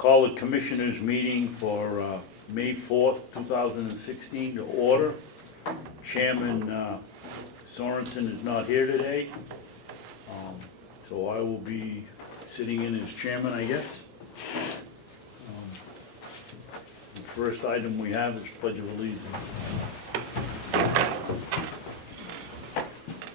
Call the Commissioners meeting for May 4th, 2016 to order. Chairman Sorensen is not here today, so I will be sitting in as chairman, I guess. The first item we have is Pledge of Allegiance.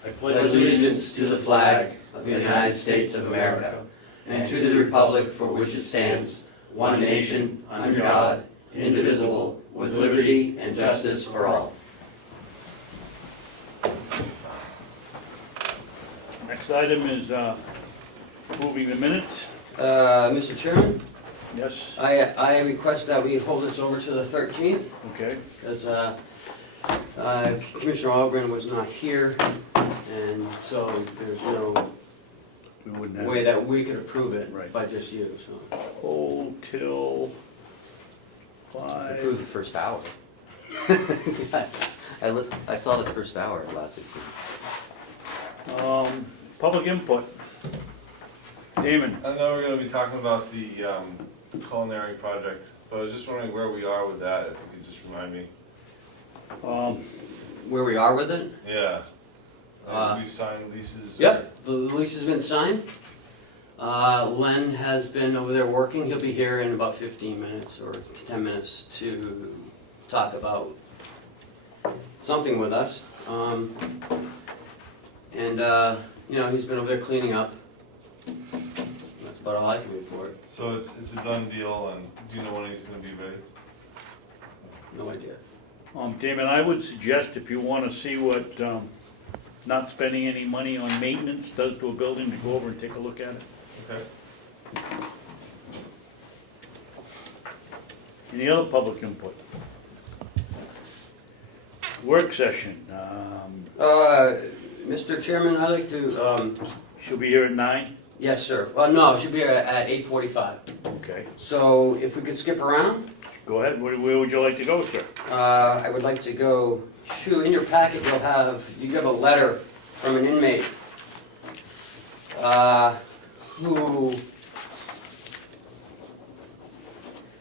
I pledge allegiance to the flag of the United States of America and to the republic for which it stands, one nation, under God, indivisible, with liberty and justice for all. Next item is approving the minutes. Mr. Chairman, Yes, I request that we hold this over to the 13th, okay. because Commissioner Ahlgren was not here, and so there's no We wouldn't have. way that we could approve it Right. by just you, so. Hold till 5. Approve the first hour. I saw the first hour of last week's meeting. Public input. Damon, I know we're going to be talking about the culinary project, but I was just wondering where we are with that, if you could just remind me. Where we are with it? Yeah. We signed leases? Yep, the lease has been signed. Len has been over there working. He'll be here in about 15 minutes or 10 minutes to talk about something with us. He's been over there cleaning up. That's about all I can report. So it's a done deal, and do you know when he's going to be ready? No idea. Damon, I would suggest if you want to see what not spending any money on maintenance does to a building, to go over and take a look at it. Okay. Any other public input? Work session. Mr. Chairman, I'd like to, She'll be here at 9? yes, sir. Well, no, it should be at 8:45. Okay. So if we could skip around. Go ahead. Where would you like to go, sir? I would like to go, in your packet you have a letter from an inmate who,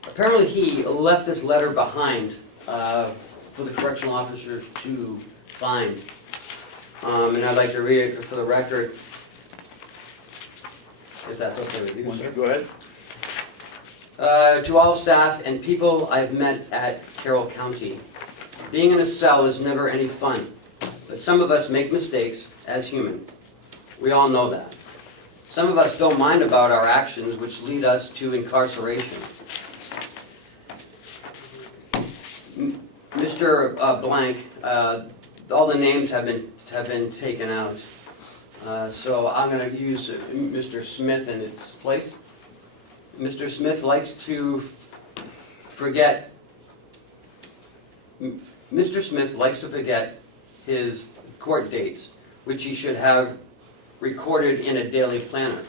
apparently he left this letter behind for the correctional officers to find. And I'd like to read it for the record, if that's okay with you, Why don't sir. you go ahead? To all staff and people I've met at Carroll County, being in a cell is never any fun, but some of us make mistakes as humans. We all know that. Some of us don't mind about our actions which lead us to incarceration. Mr. Blank, all the names have been taken out, so I'm going to use Mr. Smith in its place. Mr. Smith likes to forget. Mr. Smith likes to forget his court dates, which he should have recorded in a daily planner.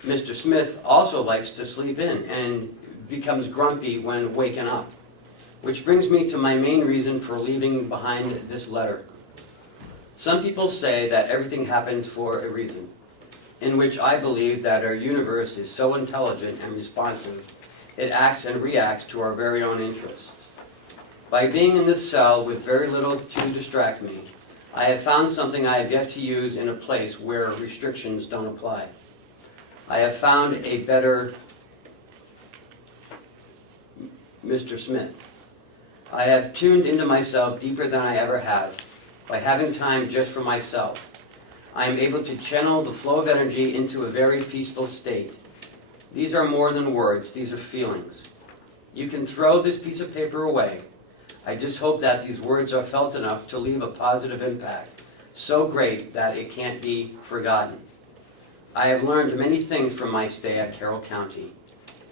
Mr. Smith also likes to sleep in and becomes grumpy when waking up. Which brings me to my main reason for leaving behind this letter. Some people say that everything happens for a reason, in which I believe that our universe is so intelligent and responsive, it acts and reacts to our very own interests. By being in this cell with very little to distract me, I have found something I have yet to use in a place where restrictions don't apply. I have found a better Mr. Smith. I have tuned into myself deeper than I ever have by having time just for myself. I am able to channel the flow of energy into a very peaceful state. These are more than words, these are feelings. You can throw this piece of paper away. I just hope that these words are felt enough to leave a positive impact, so great that it can't be forgotten. I have learned many things from my stay at Carroll County,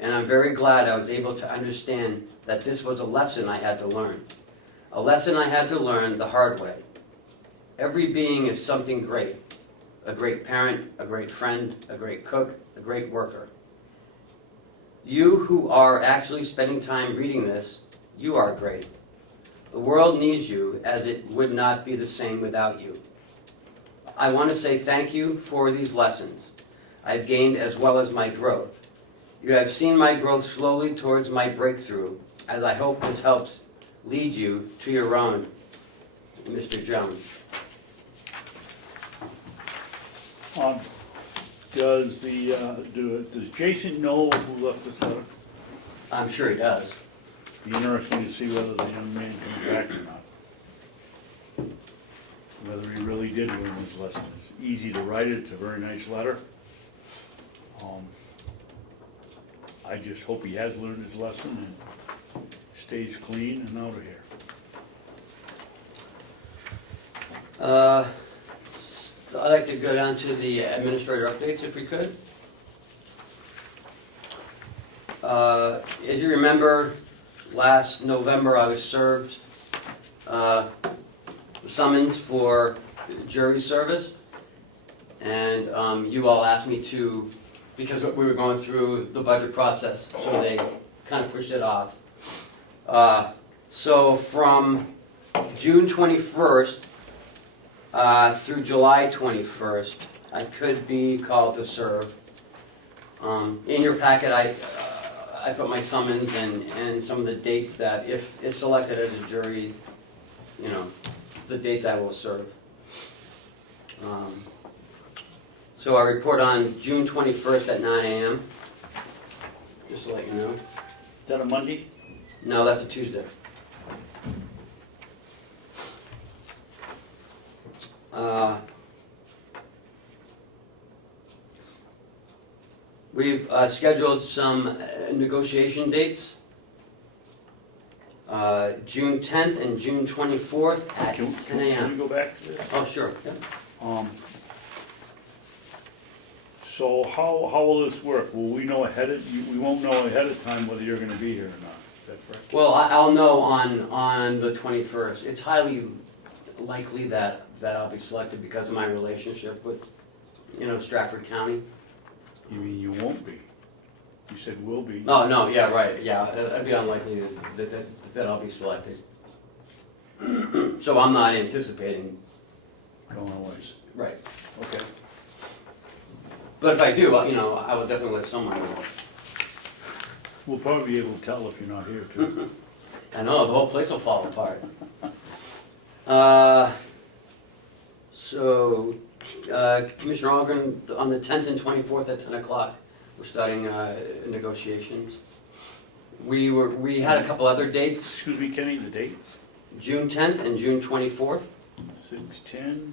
and I'm very glad I was able to understand that this was a lesson I had to learn. A lesson I had to learn the hard way. Every being is something great. A great parent, a great friend, a great cook, a great worker. You who are actually spending time reading this, you are great. The world needs you, as it would not be the same without you. I want to say thank you for these lessons I've gained as well as my growth. You have seen my growth slowly towards my breakthrough, as I hope this helps lead you to your own, Mr. Jones. Does Jason know who left this letter? I'm sure he does. Be interesting to see whether the young man comes back or not. Whether he really did learn his lesson. It's easy to write it, it's a very nice letter. I just hope he has learned his lesson and stays clean and out of here. I'd like to go down to the administrator updates if we could. As you remember, last November I was served summons for jury service, and you all asked me to, because we were going through the budget process, so they kind of pushed it off. So from June 21st through July 21st, I could be called to serve. In your packet, I put my summons and some of the dates that, if selected as a jury, you know, the dates I will serve. So I report on June 21st at 9 a.m., just to let you know. Is that a Monday? No, that's a Tuesday. We've scheduled some negotiation dates. June 10th and June 24th at 10 Can we a.m. go back to this? Oh, sure. Yeah. So how will this work? Will we know we won't know ahead of time whether you're gonna be here or not, is that correct? Well, I'll know on the 21st. It's highly likely that I'll be selected because of my relationship with, you know, Stratford County. You mean you won't be? You said will be. Oh, no, yeah, right, yeah, it'd be unlikely that I'll be selected. So I'm not anticipating, Going away. right. Okay. But if I do, you know, I will definitely let someone know. We'll probably be able to tell if you're not here too. I know, the whole place will fall apart. So, Commissioner Ahlgren, on the 10th and 24th at 10 o'clock, we're starting negotiations. We had a couple other dates, Excuse me, Kenny, the dates? June 10th and June 24th. 6/10,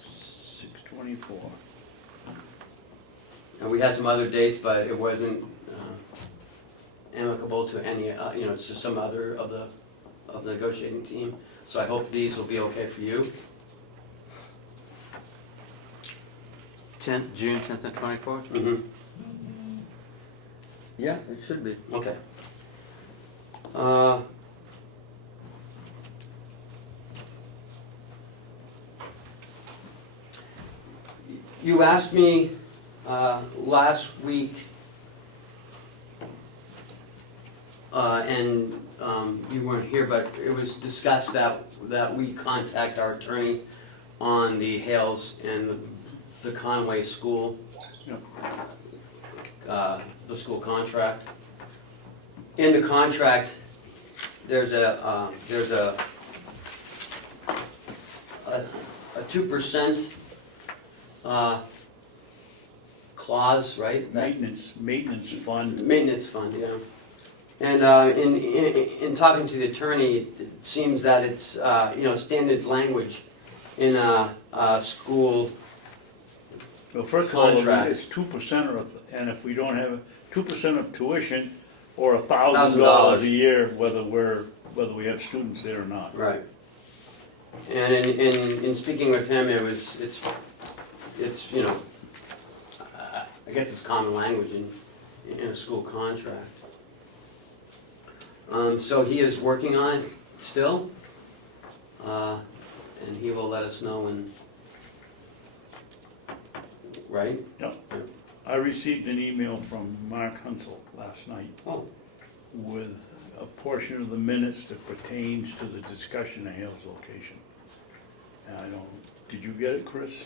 6/24. And we had some other dates, but it wasn't amicable to any, you know, to some other of the negotiating team. So I hope these will be okay for you. 10th, June 10th and 24th? Mm-hmm. Yeah, it should be. Okay. You asked me last week, and you weren't here, but it was discussed that we contact our attorney on the Hales and the Conway School, the school contract. In the contract, there's a 2% clause, right? Maintenance fund. Maintenance fund, yeah. And in talking to the attorney, it seems that it's you know, standard language in a school. Well, first of all, Contract. it's 2% and if we don't have 2% of tuition or $1,000 $1,000 a year, whether we have students there or not. Right. And in speaking with him, it's you know, I guess it's common language in a school contract. So he is working on it still, and he will let us know when. Right? Yep. I received an email from Mark Hunsel last night Oh. with a portion of the minutes that pertains to the discussion of Hale's location. And did you get it, Chris?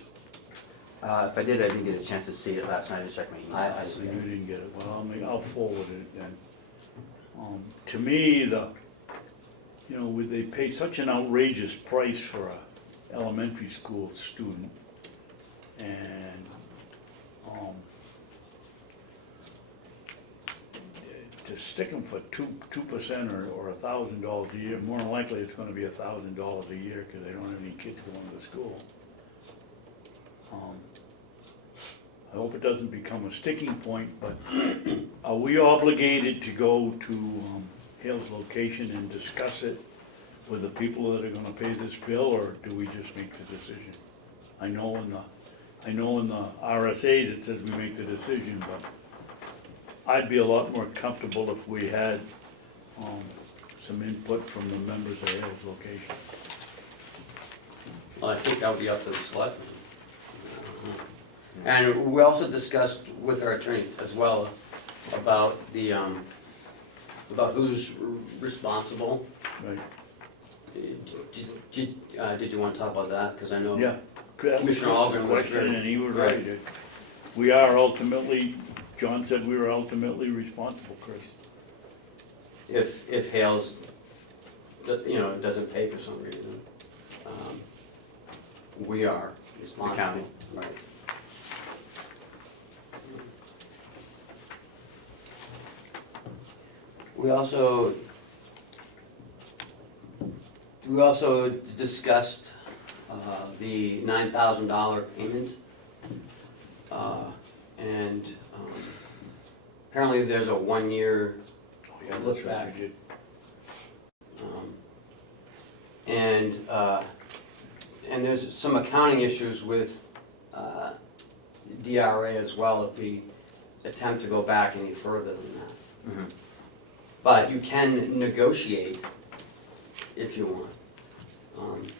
If I did, I didn't get a chance to see it last night. I checked my I emails. So you didn't get it, well, I'll forward it then. To me, they pay such an outrageous price for a elementary school student, and, to stick them for 2% or $1,000 a year, more than likely it's gonna be $1,000 a year, cause they don't have any kids going to school. I hope it doesn't become a sticking point, but are we obligated to go to Hale's location and discuss it with the people that are gonna pay this bill, or do we just make the decision? I know in the RSA's it says we make the decision, but I'd be a lot more comfortable if we had some input from the members of Hale's location. Well, I think that'll be up to the selectmen. And we also discussed with our attorney as well about the, about who's responsible. Right? Did you want to talk about that? Because I know. Yeah. That was Commissioner Chris's Ahlgren was question, very- and he was right. right. We are ultimately, John said we were ultimately responsible, Chris. If Hales, doesn't pay for some reason, we are responsible. county. Right. We also discussed the $9,000 payments. And apparently there's a 1-year Oh, yeah, look that's right, back. we did. And there's some accounting issues with DRA as well if we attempt to go back any further than that. Mhm. But you can negotiate if you want.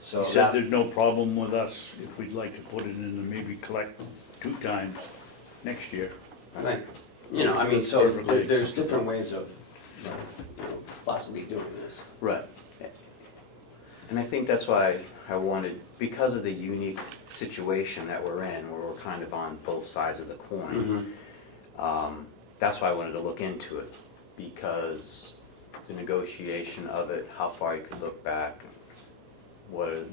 So He said that, there's no problem with us if we'd like to put it in and maybe collect 2 times next year. right, so Perfectly. there's different ways of, possibly doing this. Right. And I think that's why I wanted, because of the unique situation that we're in, where we're kind of on both sides of the coin, that's why I wanted to look into it, because the negotiation of it, how far you could look back, what are,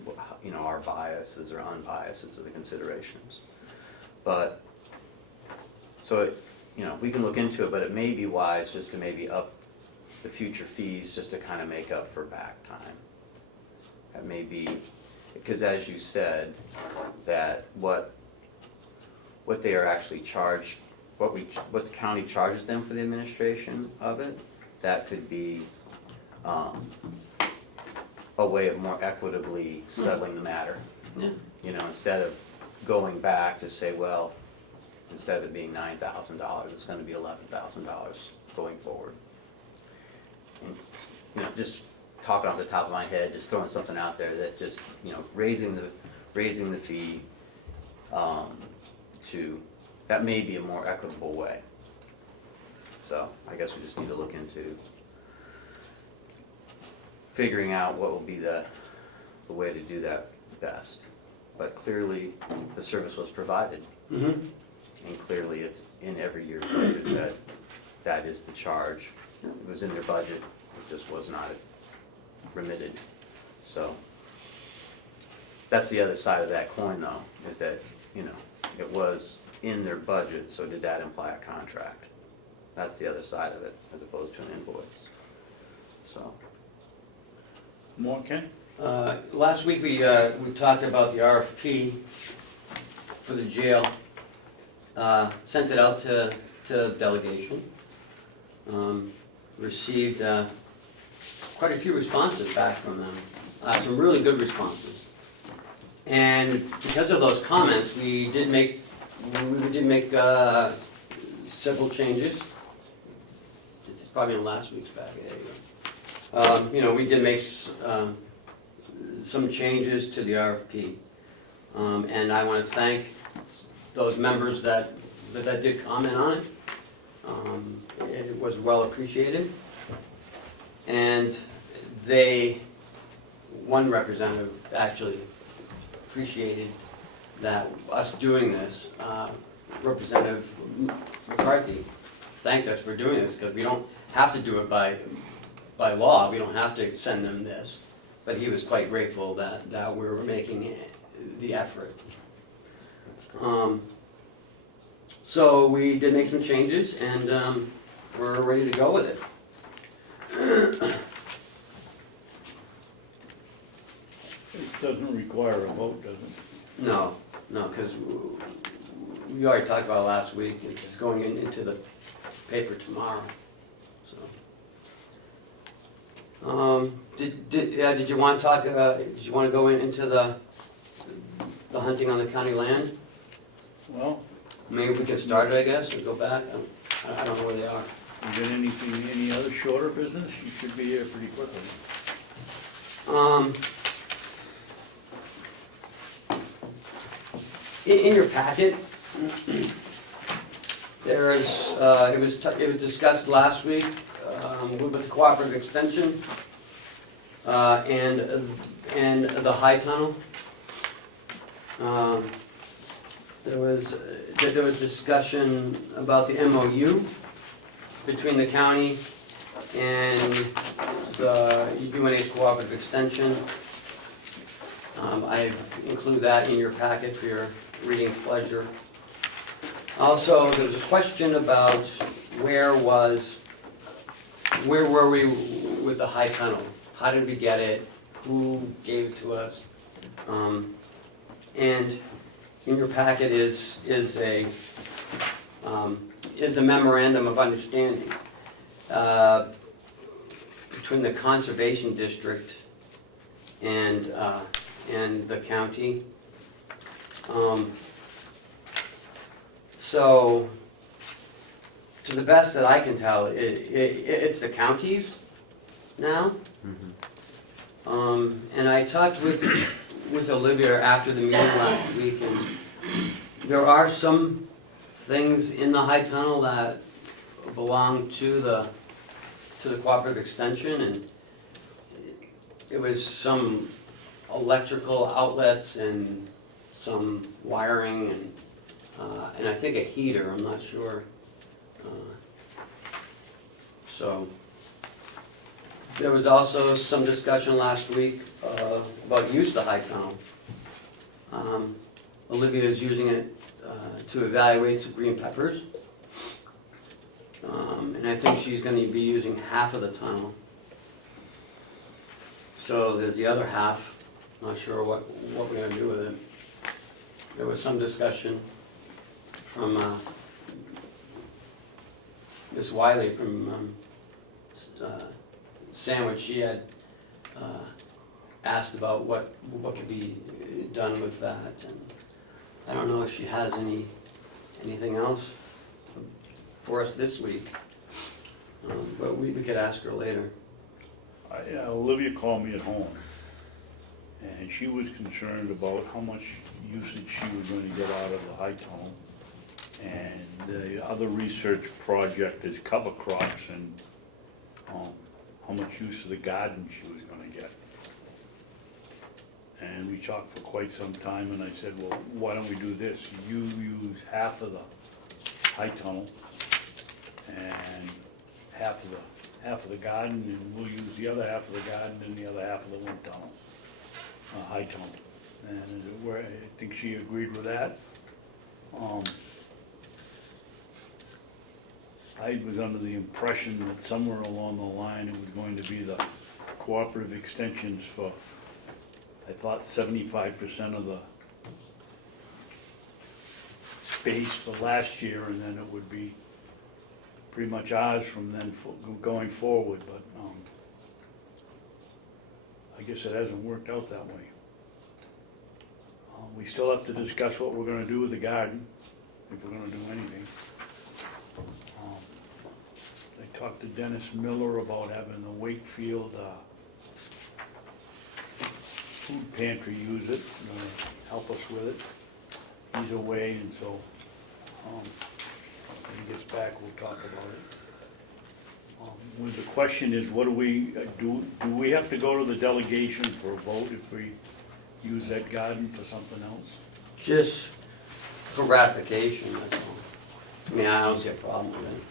our biases or unbiases of the considerations. But, so, we can look into it, but it may be wise just to maybe up the future fees just to kind of make up for back time. That may be, because as you said, that what they are actually charged, what the county charges them for the administration of it, that could be a way of more equitably settling the matter. Yeah. Instead of going back to say, well, instead of it being $9,000, it's gonna be $11,000 going forward. And, just talking off the top of my head, just throwing something out there that just, raising the fee that may be a more equitable way. So I guess we just need to look into figuring out what will be the way to do that best. But clearly, the service was provided, and clearly it's in every year's budget that is the charge. It was in their budget, it just was not remitted. So that's the other side of that coin, though, is that, it was in their budget, so did that imply a contract? That's the other side of it, as opposed to an invoice. So, More, Ken? Last week, we talked about the RFP for the jail. Sent it out to delegation. Received quite a few responses back from them, some really good responses. And because of those comments, we did make several changes. It's probably in last week's packet. There you go. We did make some changes to the RFP. And I want to thank those members that did comment on it. It was well appreciated. And one representative actually appreciated that us doing this, Representative McCarthy thanked us for doing this, because we don't have to do it by law, we don't have to send them this, but he was quite grateful that we were making the effort. So we did make some changes, and we're ready to go with it. It doesn't require a vote, does it? No, because we already talked about it last week, it's going into the paper tomorrow, so. Did you want to talk, did you want to go into the hunting on the county land? Well, Maybe we can start it, I guess, and go back, I don't know where they are. you got anything, any other shorter business? You should be here pretty quickly. In your packet, there is, it was discussed last week with the cooperative extension and the high tunnel. There was discussion about the MOU between the county and the UNH cooperative extension. I've included that in your packet for your reading pleasure. Also, there was a question about where were we with the high tunnel? How did we get it? Who gave it to us? And in your packet is the memorandum of understanding between the conservation district and the county. So, to the best that I can tell, it's the counties now. And I talked with Olivia after the meeting last week, and there are some things in the high tunnel that belong to the cooperative extension, and it was some electrical outlets and some wiring and I think a heater, I'm not sure. So there was also some discussion last week about use of the high tunnel. Olivia is using it to evaluate some green peppers. And I think she's going to be using half of the tunnel. So there's the other half. Not sure what we're going to do with it. There was some discussion from Miss Wiley from Sandwich. She had asked about what could be done with that, and I don't know if she has anything else for us this week, but we could ask her later. Olivia called me at home, and she was concerned about how much usage she was going to get out of the high tunnel. And the other research project is cover crops and how much use of the garden she was going to get. And we talked for quite some time, and I said, well, why don't we do this? You use half of the high tunnel and half of the garden, and we'll use the other half of the garden and the other half of the wind tunnel, high tunnel. And I think she agreed with that. I was under the impression that somewhere along the line it was going to be the cooperative extensions for, I thought 75% of the space for last year, and then it would be pretty much ours from then going forward, but I guess it hasn't worked out that way. We still have to discuss what we're gonna do with the garden, if we're gonna do anything. I talked to Dennis Miller about having the Wakefield food pantry use it, help us with it. He's away, and so when he gets back, we'll talk about it. The question is, what do we have to go to the delegation for a vote if we use that garden for something else? Just for ratification, that's all. I mean, I don't see a problem with it.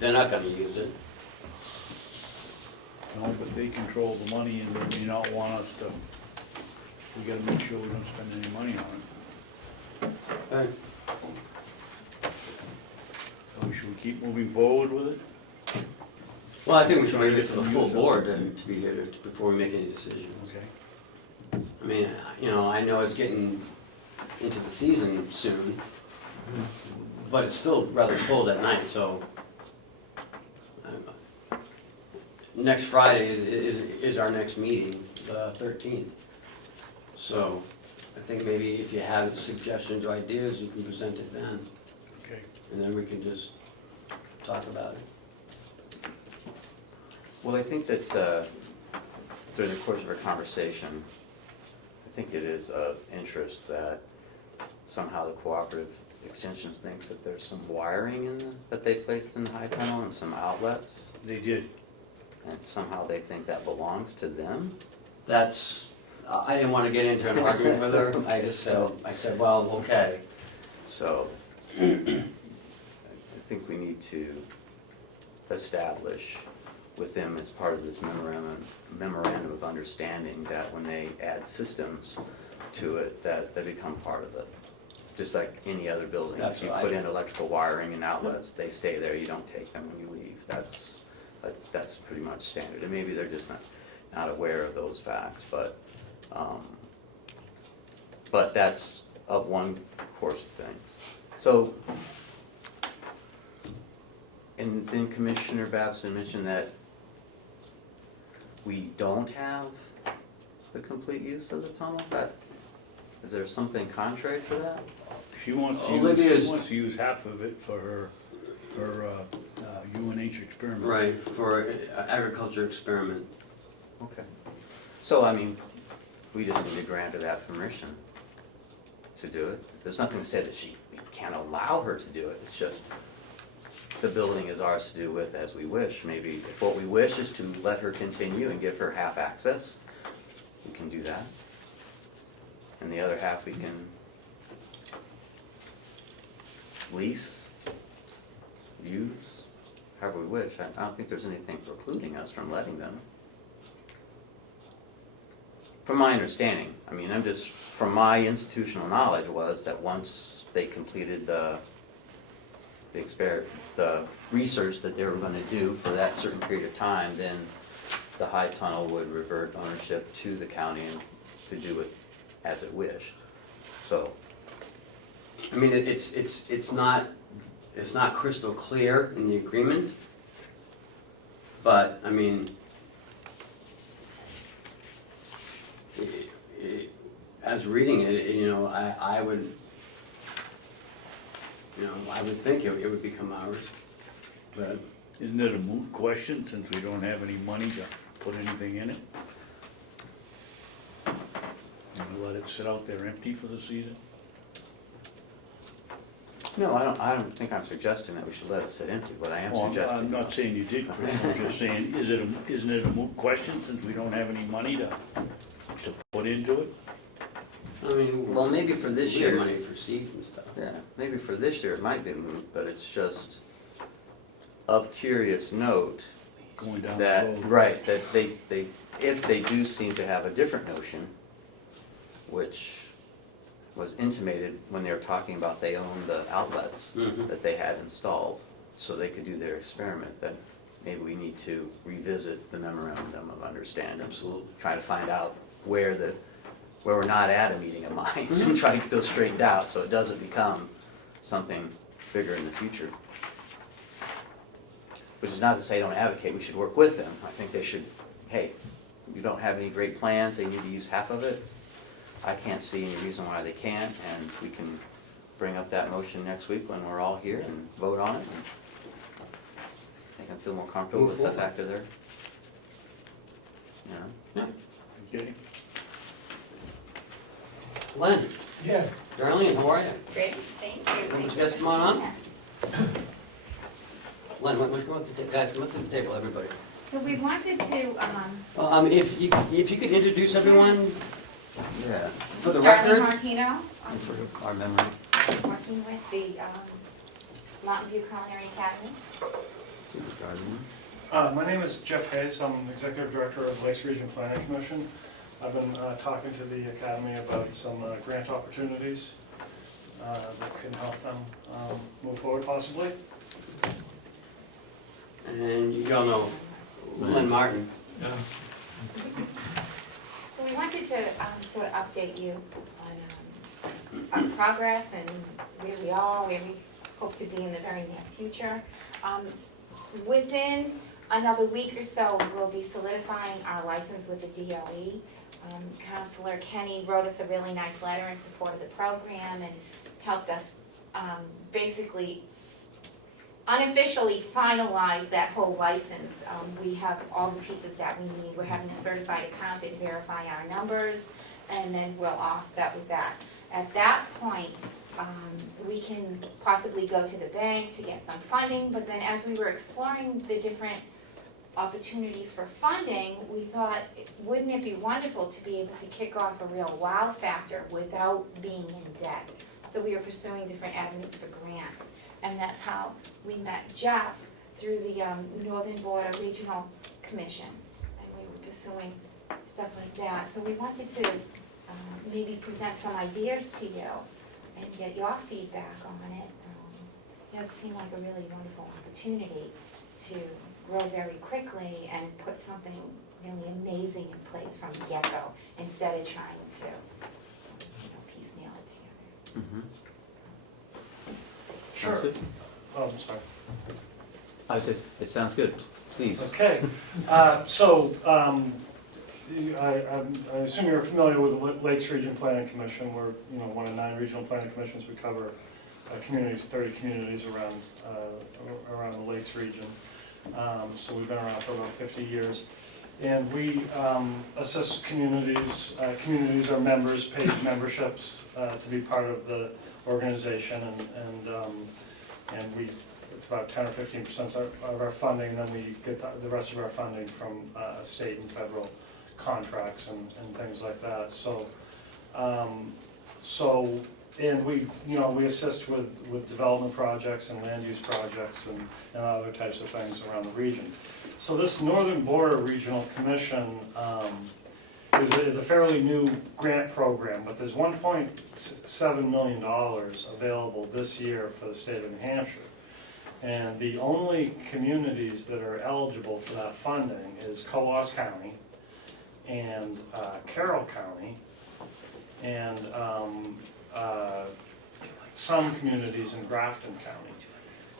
They're not gonna use it. No, but they control the money and they do not want us to, we gotta make sure we don't spend any money on it. Okay. So should we keep moving forward with it? Well, I think we should Try to wait get for the some full use of it. board to be here before we make any decisions. Okay. I mean, you know, I know it's getting into the season soon, but it's still rather cold at night, so. Next Friday is our next meeting, the 13th. So I think maybe if you have suggestions or ideas, you can present it then, Okay. and then we can just talk about it. Well, I think that during the course of our conversation, I think it is of interest that somehow the cooperative extensions thinks that there's some wiring that they placed in the high tunnel and some outlets, They did. and somehow they think that belongs to them. That's, I didn't want to get into an argument with her, I said, well, okay. So I think we need to establish with them as part of this memorandum of understanding that when they add systems to it, that they become part of it. Just like any other building, That's if you what I put do. in electrical wiring and outlets, they stay there, you don't take them when you leave. That's pretty much standard, and maybe they're just not aware of those facts, but that's of one course of things. So, and then Commissioner Babson mentioned that we don't have the complete use of the tunnel, is there something contrary to that? She wants to use half of it for her UNH experiment. Right, for agriculture experiment. Okay. So, I mean, we just need to grant her that permission to do it. There's nothing to say that we can't allow her to do it, it's just the building is ours to do with as we wish. Maybe if what we wish is to let her continue and give her half access, we can do that. And the other half we can lease, use, however we wish. I don't think there's anything precluding us from letting them. From my understanding, I mean, from my institutional knowledge was that once they completed the research that they were gonna do for that certain period of time, then the high tunnel would revert ownership to the county and to do it as it wished. So, I mean, it's not crystal clear in the agreement, but, I mean, as reading it, you know, I would think it would become ours, but. Isn't it a moot question since we don't have any money to put anything in it? And we let it sit out there empty for the season? no, I don't think I'm suggesting that we should let it sit empty. What I am Well, suggesting. I'm not saying you did, Chris, I'm just saying, isn't it a moot question since we don't have any money to put into it? I mean, Well, maybe for this we have year. money for seeds and stuff. Yeah, maybe for this year it might be moot, but it's just of curious note Going down the that, road. right, that if they do seem to have a different notion, which was intimated when they were talking about they own the outlets Mhm. that they had installed, so they could do their experiment, then maybe we need to revisit the memorandum of understanding. Absolutely. Try to find out where we're not at a meeting of minds and try to get those straightened out so it doesn't become something bigger in the future. Which is not to say I don't advocate we should work with them. I think they should, hey, you don't have any great plans, they need to use half of it. I can't see any reason why they can't, and we can bring up that motion next week when we're all here and vote on it. And make them feel more comfortable Move with the forward. fact that they're, you know. Yeah. Okay. Len, Yes. Darlene, how are you? Great, thank you. Want Thank you guys for come on seeing up? that. Len, why don't you come up to the, guys, come up to the table, everybody. So we wanted to, If you could introduce everyone Yeah, for the Darlene record, Martino, and for our memory. working with the Mountain View Culinary Academy. Susan Darlene. My name is Jeff Hayes. I'm Executive Director of Lakes Region Planning Commission. I've been talking to the Academy about some grant opportunities that can help them move forward possibly. And you all know Lynn Martin. So we wanted to sort of update you on our progress and where we are, where we hope to be in the very near future. Within another week or so, we'll be solidifying our license with the DOE. Councilor Kenny wrote us a really nice letter in support of the program and helped us basically unofficially finalize that whole license. We have all the pieces that we need. We're having a certified accountant verify our numbers, and then we'll offset with that. At that point, we can possibly go to the bank to get some funding, but then as we were exploring the different opportunities for funding, we thought, wouldn't it be wonderful to be able to kick off a real wow factor without being in debt? So we were pursuing different avenues for grants, and that's how we met Jeff through the Northern Border Regional Commission, and we were pursuing stuff like that. So we wanted to maybe present some ideas to you and get your feedback on it. It does seem like a really wonderful opportunity to grow very quickly and put something really amazing in place from the get-go instead of trying to, piecemeal it together. Mm-hmm. Sure. Sounds good. Oh, I'm sorry. I said, it sounds good, please. Okay, I assume you're familiar with the Lakes Region Planning Commission. We're, one of 9 regional planning commissions. We cover communities, 30 communities around the Lakes region. So we've been around for about 50 years. And we assist communities. Communities are members, paid memberships to be part of the organization, and it's about 10 or 15% of our funding, and then we get the rest of our funding from state and federal contracts and things like that. And we assist with development projects and land use projects and other types of things around the region. So this Northern Border Regional Commission is a fairly new grant program, but there's $1.7 million available this year for the state of New Hampshire. And the only communities that are eligible for that funding is Comeau County and Carroll County and some communities in Grafton County.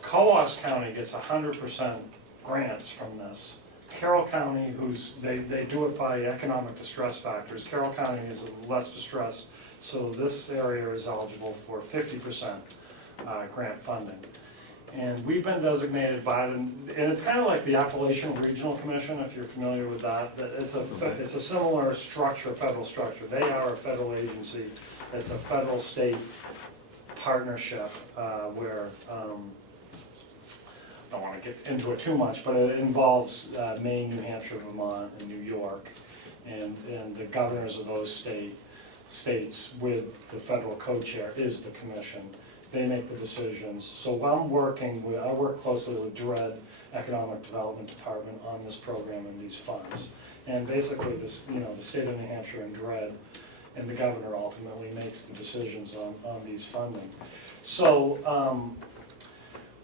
Comeau County gets 100% grants from this. Carroll County, they do it by economic distress factors. Carroll County is less distressed, so this area is eligible for 50% grant funding. And we've been designated by them, and it's kind of like the Appalachian Regional Commission, if you're familiar with that. It's a similar structure, federal structure. They are a federal agency. It's a federal-state partnership where, I don't want to get into it too much, but it involves Maine, New Hampshire, Vermont, and New York, and the governors of those states with the federal co-chair is the commission. They make the decisions. So I work closely with DRED, Economic Development Department, on this program and these funds. And basically, the state of New Hampshire and DRED and the governor ultimately makes the decisions on these funding. So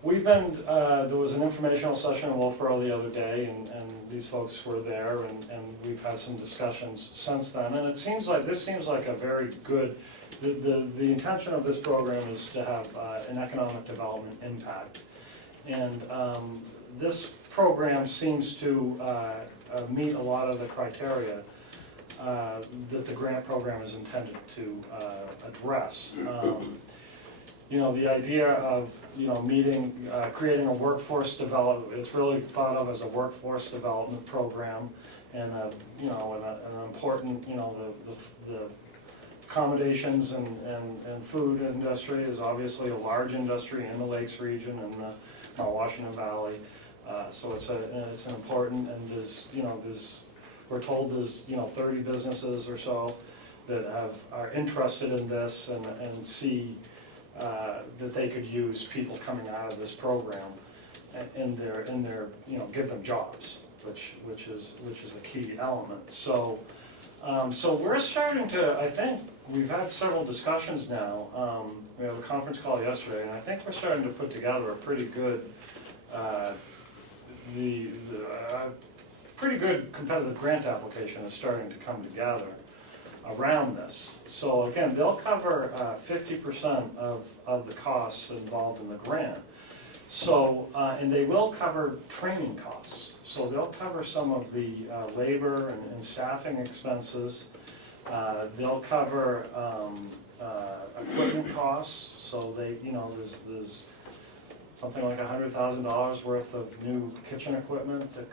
there was an informational session in Wolfboro the other day, and these folks were there, and we've had some discussions since then. And this seems like a very good. The intention of this program is to have an economic development impact. And this program seems to meet a lot of the criteria that the grant program is intended to address. The idea of creating a workforce development, it's really thought of as a workforce development program, and an important, the accommodations and food industry is obviously a large industry in the Lakes region and the Washington Valley. So it's an important, and we're told there's 30 businesses or so are interested in this and see that they could use people coming out of this program in their, give them jobs, which is a key element. So we're starting to, I think, we've had several discussions now. We had a conference call yesterday, and I think we're starting to put together a pretty good, pretty good competitive grant application is starting to come together around this. So again, they'll cover 50% of the costs involved in the grant. So, and they will cover training costs. So they'll cover some of the labor and staffing expenses. They'll cover equipment costs. So they, there's something like $100,000 worth of new kitchen equipment that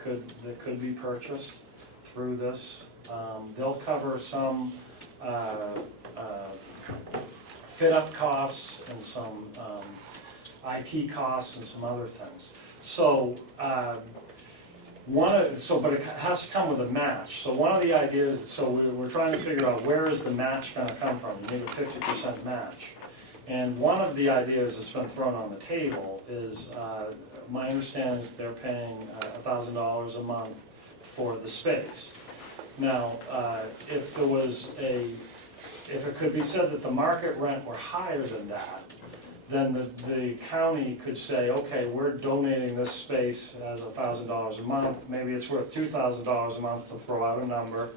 could be purchased through this. They'll cover some fit-up costs and some IT costs and some other things. So but it has to come with a match. So one of the ideas, so we're trying to figure out where is the match going to come from. You need a 50% match. And one of the ideas that's been thrown on the table is, my understanding is they're paying $1,000 a month for the space. Now, if it could be said that the market rent were higher than that, then the county could say, okay, we're donating this space as $1,000 a month. Maybe it's worth $2,000 a month, to throw out a number,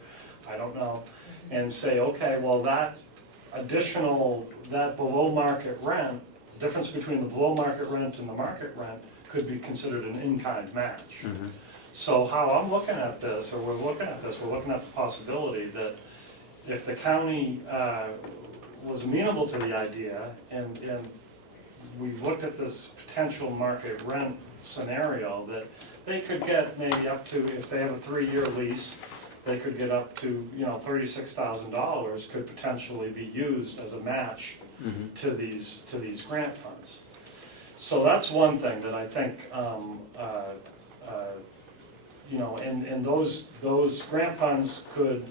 I don't know, and say, okay, well, that below market rent, the difference between the below market rent and the market rent could be considered an in-kind match. Mm-hmm. So how I'm looking at this, we're looking at the possibility that if the county was amenable to the idea, and we looked at this potential market rent scenario, that they could get maybe up to, if they have a 3-year lease, they could get up to, $36,000 could potentially be used as a match to these grant funds. So that's one thing that I think, and those grant funds could,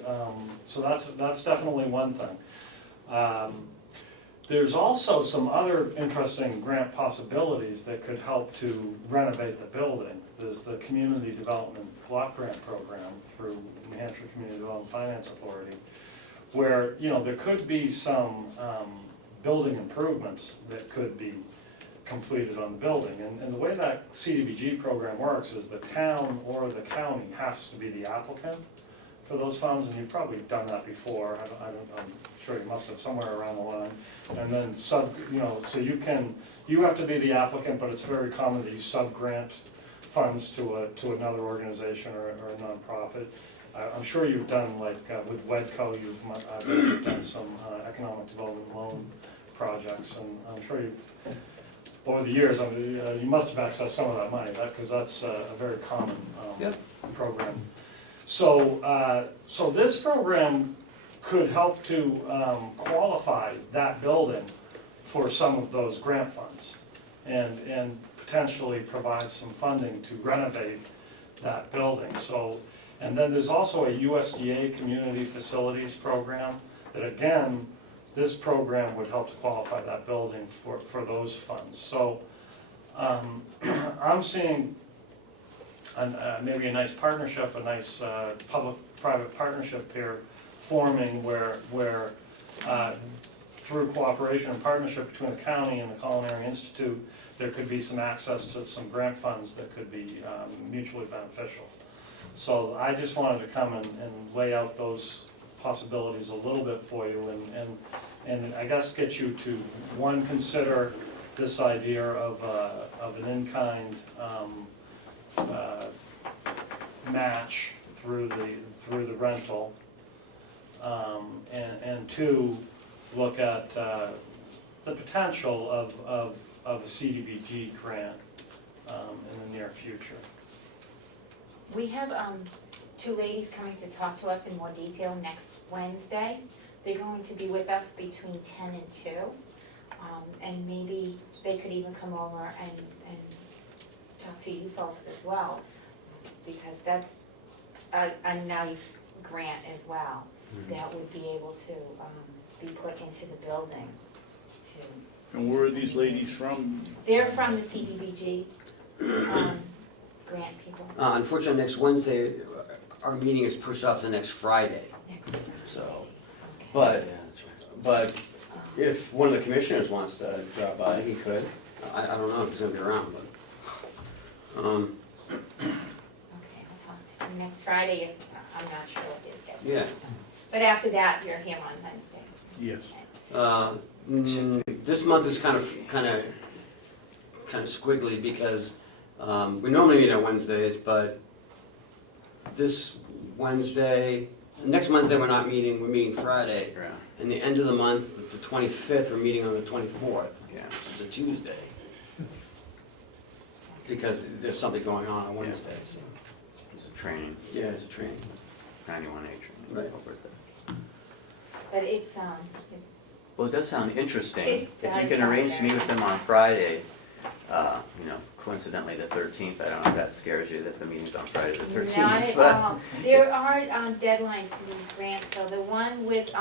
so that's definitely one thing. There's also some other interesting grant possibilities that could help to renovate the building. There's the Community Development Block Grant Program through New Hampshire Community Development Finance Authority, where there could be some building improvements that could be completed on the building. And the way that CDBG program works is the town or the county has to be the applicant for those funds, and you've probably done that before. I'm sure you must have somewhere around the line. And then so you have to be the applicant, but it's very common that you sub-grant funds to another organization or a nonprofit. I'm sure you've done, like with WEDCO, you've done some economic development loan projects, and I'm sure you've, over the years, you must have accessed some of that money, because that's a very common program. So this program could help to qualify that building for some of those grant funds, and potentially provide some funding to renovate that building. So, and then there's also a USDA Community Facilities Program that, again, this program would help to qualify that building for those funds. So I'm seeing maybe a nice partnership, a nice public-private partnership here forming where through cooperation and partnership between the county and the Culinary Institute, there could be some access to some grant funds that could be mutually beneficial. So I just wanted to come and lay out those possibilities a little bit for you, and I guess get you to, one, consider this idea of an in-kind match through the rental, and two, look at the potential of a CDBG grant in the near future. We have 2 ladies coming to talk to us in more detail next Wednesday. They're going to be with us between 10 and 2, and maybe they could even come over and talk to you folks as well, because that's a nice grant as well. that would be able to be put into the building to. And where are these ladies from? They're from the CDBG grant people Unfortunately, next Wednesday, our meeting is pushed off to next Friday, next week. so. Okay. But, Yeah, that's right. but if one of the commissioners wants to drop by, he could. I don't know if he's gonna be around, but, Okay, I'll talk to you next Friday if, I'm not sure what his schedule Yeah. is. But after that, you're here on Wednesday. Yes. this month is kind of squiggly because, we normally meet on Wednesdays, but this Wednesday, next Wednesday we're not meeting, we're meeting Friday. Yeah, And the end of the month, the 25th, we're meeting on the 24th, yeah. which is a Tuesday. Because there's something going on Wednesday, so. It's a training, Yeah, it's a training. 91A training. Right. Over at the- But it's, Well, it does sound interesting. It If you does can sound arrange to meet very with them on Friday, you know, coincidentally the 13th, I don't know if that scares you that the meeting's on Friday the 13th. not at but- all. There are deadlines to these grants, so the one with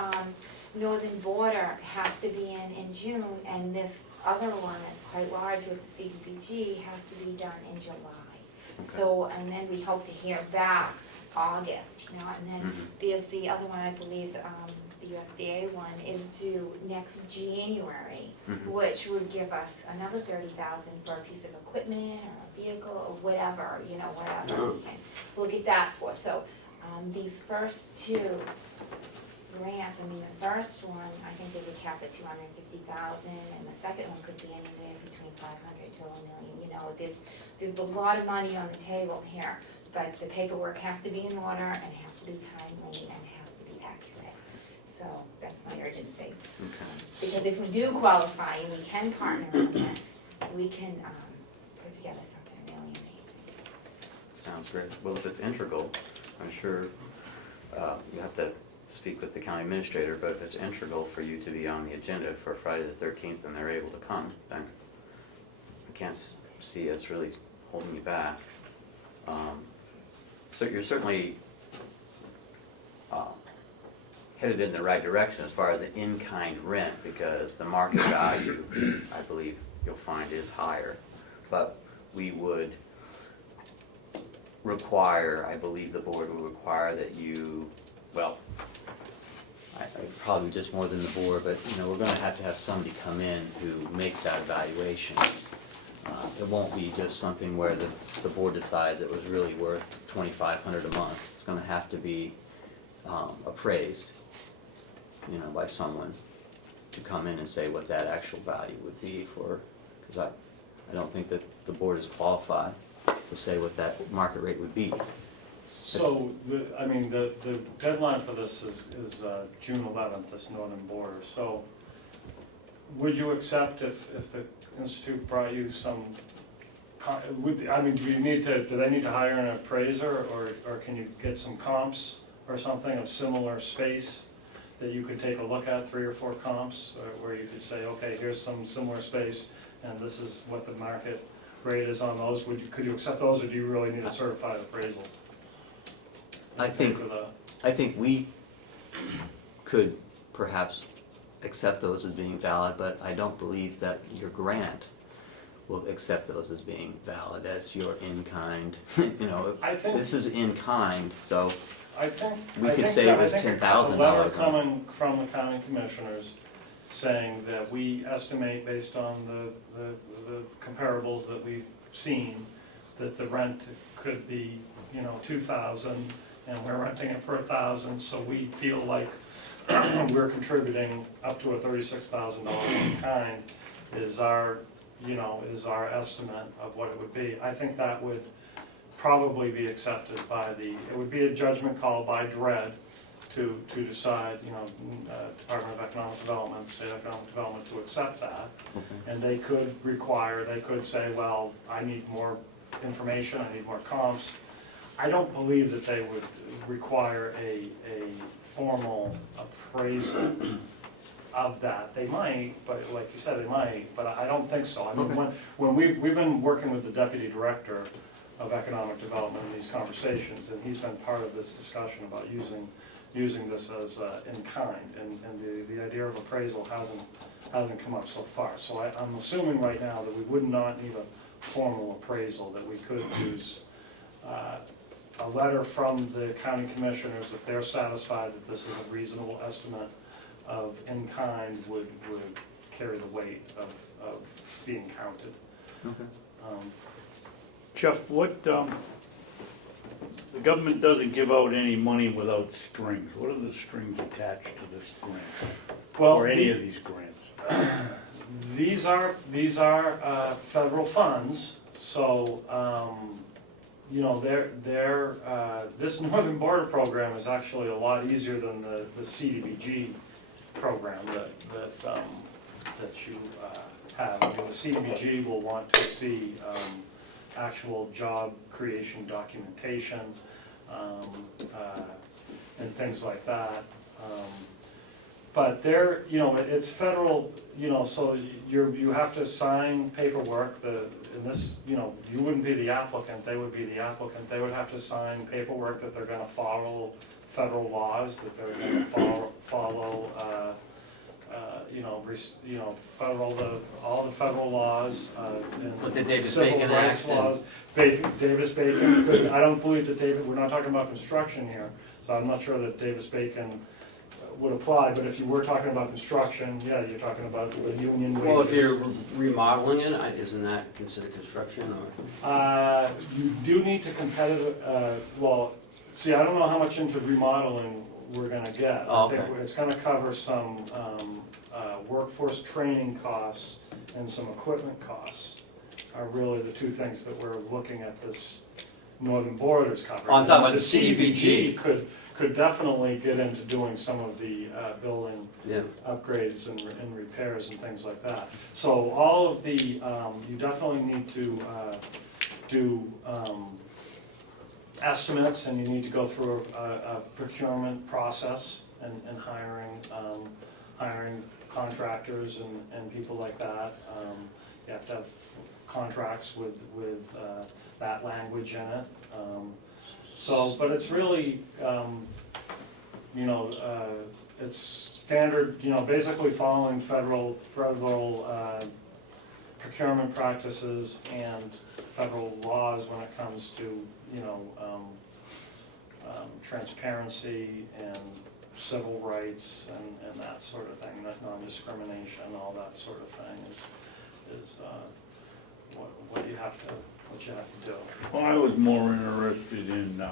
Northern Border has to be in June, and this other one that's quite large with the CDBG has to be done in July. So, and then we hope to hear back August, you know, and then Mhm. there's the other one, I believe, the USDA one is due next January, Mhm. which would give us another 30,000 for a piece of equipment or a vehicle or whatever, you know, whatever. Oh. And we'll get that for, so, these first two grants, I mean, the first one, I think there's a cap at 250,000, and the second one could be anywhere between 500 to 1 million, you know, there's a lot of money on the table here, but the paperwork has to be in order, and it has to be timely, and it has to be accurate. So that's my urgency. Okay. Because if we do qualify and we can partner on this, we can put together something really amazing. Sounds great. Well, if it's integral, I'm sure you have to speak with the county administrator, but if it's integral for you to be on the agenda for Friday the 13th and they're able to come, then I can't see us really holding you back. So you're certainly headed in the right direction as far as the in-kind rent, because the market value, I believe you'll find, is higher. But we would require, I believe the board would require that you, well, I probably just more than the board, but you know, we're gonna have to have somebody come in who makes that evaluation. It won't be just something where the board decides it was really worth $2,500 a month. It's gonna have to be appraised, you know, by someone to come in and say what that actual value would be for, because I don't think that the board is qualified to say what that market rate would be. So, the deadline for this is June 11th, this Northern Border. So would you accept if the Institute brought you some, do they need to hire an appraiser, or can you get some comps or something of similar space that you could take a look at, 3 or 4 comps, where you could say, okay, here's some similar space, and this is what the market rate is on those? Could you accept those, or do you really need a certified appraisal? I think we could perhaps accept those as being valid, but I don't believe that your grant will accept those as being valid as your in-kind, you know, I think- this is in-kind, so we I could think say that- it was I think $10,000. a letter coming from the county commissioners saying that we estimate, based on the comparables that we've seen, that the rent could be, you know, 2,000, and we're renting it for 1,000, so we feel like we're contributing up to a $36,000 in kind is our estimate of what it would be. I think that would probably be accepted by it would be a judgment call by DRED to decide, you know, Department of Economic Development, State Economic Development, to accept that. And they could say, well, I need more information, I need more comps. I don't believe that they would require a formal appraisal of that. They might, but like you said, they might, but I don't think so. I mean, when we've been working with the Deputy Director of Economic Development in these conversations, and he's been part of this discussion about using using this as in kind, and the idea of appraisal hasn't come up so far. So I'm assuming right now that we would not need a formal appraisal, that we could use a letter from the county commissioners, if they're satisfied that this is a reasonable estimate of in kind, would carry the weight of being counted. Okay. Jeff, what, the government doesn't give out any money without strings. What are the strings attached to this grant, Well, or any of these grants? these are federal funds, so, you know, this Northern Border Program is actually a lot easier than the CDBG program that you have. I mean, the CDBG will want to see actual job creation documentation and things like that. But there, you know, it's federal, you know, so you have to sign paperwork. In this, you know, you wouldn't be the applicant, they would be the applicant. They would have to sign paperwork that they're gonna follow federal laws, that they're gonna follow all the federal laws, With the and Davis civil Bacon rights Act and- laws. Davis Bacon, I don't believe that we're not talking about construction here, so I'm not sure that Davis Bacon would apply, but if you were talking about construction, yeah, you're talking about the union wages. Well, if you're remodeling it, isn't that considered construction, or? You do need to well, see, I don't know how much into remodeling we're gonna get. Oh, I think okay. it's gonna cover some workforce training costs and some equipment costs are really the two things that we're looking at this Northern Borders covering. Oh, I'm talking about The the CDBG. could definitely get into doing some of the building Yeah. upgrades and repairs and things like that. So all of the, you definitely need to do estimates, and you need to go through a procurement process and hiring contractors and people like that. You have to have contracts with that language in it. So, but it's really, you know, it's standard, you know, basically following federal procurement practices and federal laws when it comes to, you know, transparency and civil rights and that sort of thing, that non-discrimination, all that sort of thing is what you have to do. Well, I was more interested in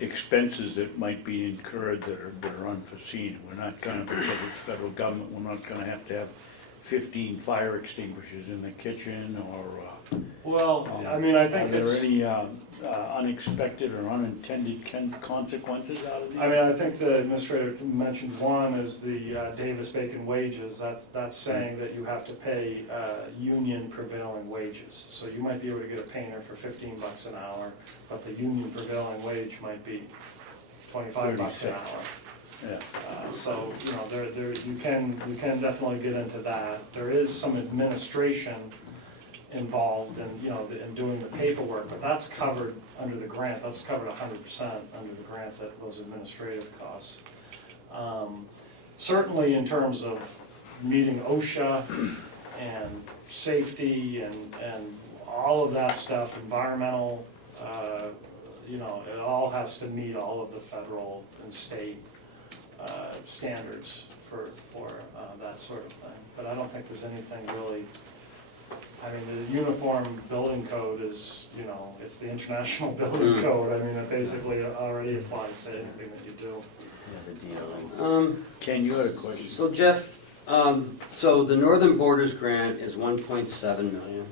expenses that might be incurred that are unforeseen. We're not gonna, because it's federal government, we're not gonna have to have 15 fire extinguishers in the kitchen, or Well, I mean, I think are there it's, any unexpected or unintended consequences out of these? I mean, I think the administrator mentioned one is the Davis Bacon wages. That's saying that you have to pay union prevailing wages. So you might be able to get a painter for $15 an hour, but the union prevailing wage might be $25 an 36. hour. Yeah. So, you know, you can definitely get into that. There is some administration involved in, you know, in doing the paperwork, but that's covered under the grant. That's covered 100% under the grant, those administrative costs. Certainly in terms of meeting OSHA and safety and all of that stuff, environmental, you know, it all has to meet all of the federal and state standards for that sort of thing. But I don't think there's anything really, I mean, the uniform building code is, you know, it's the international building code. I mean, it basically already applies to anything that you do. Yeah, the DOE. Ken, you had a question? So Jeff, so the Northern Borders grant is 1.7 million.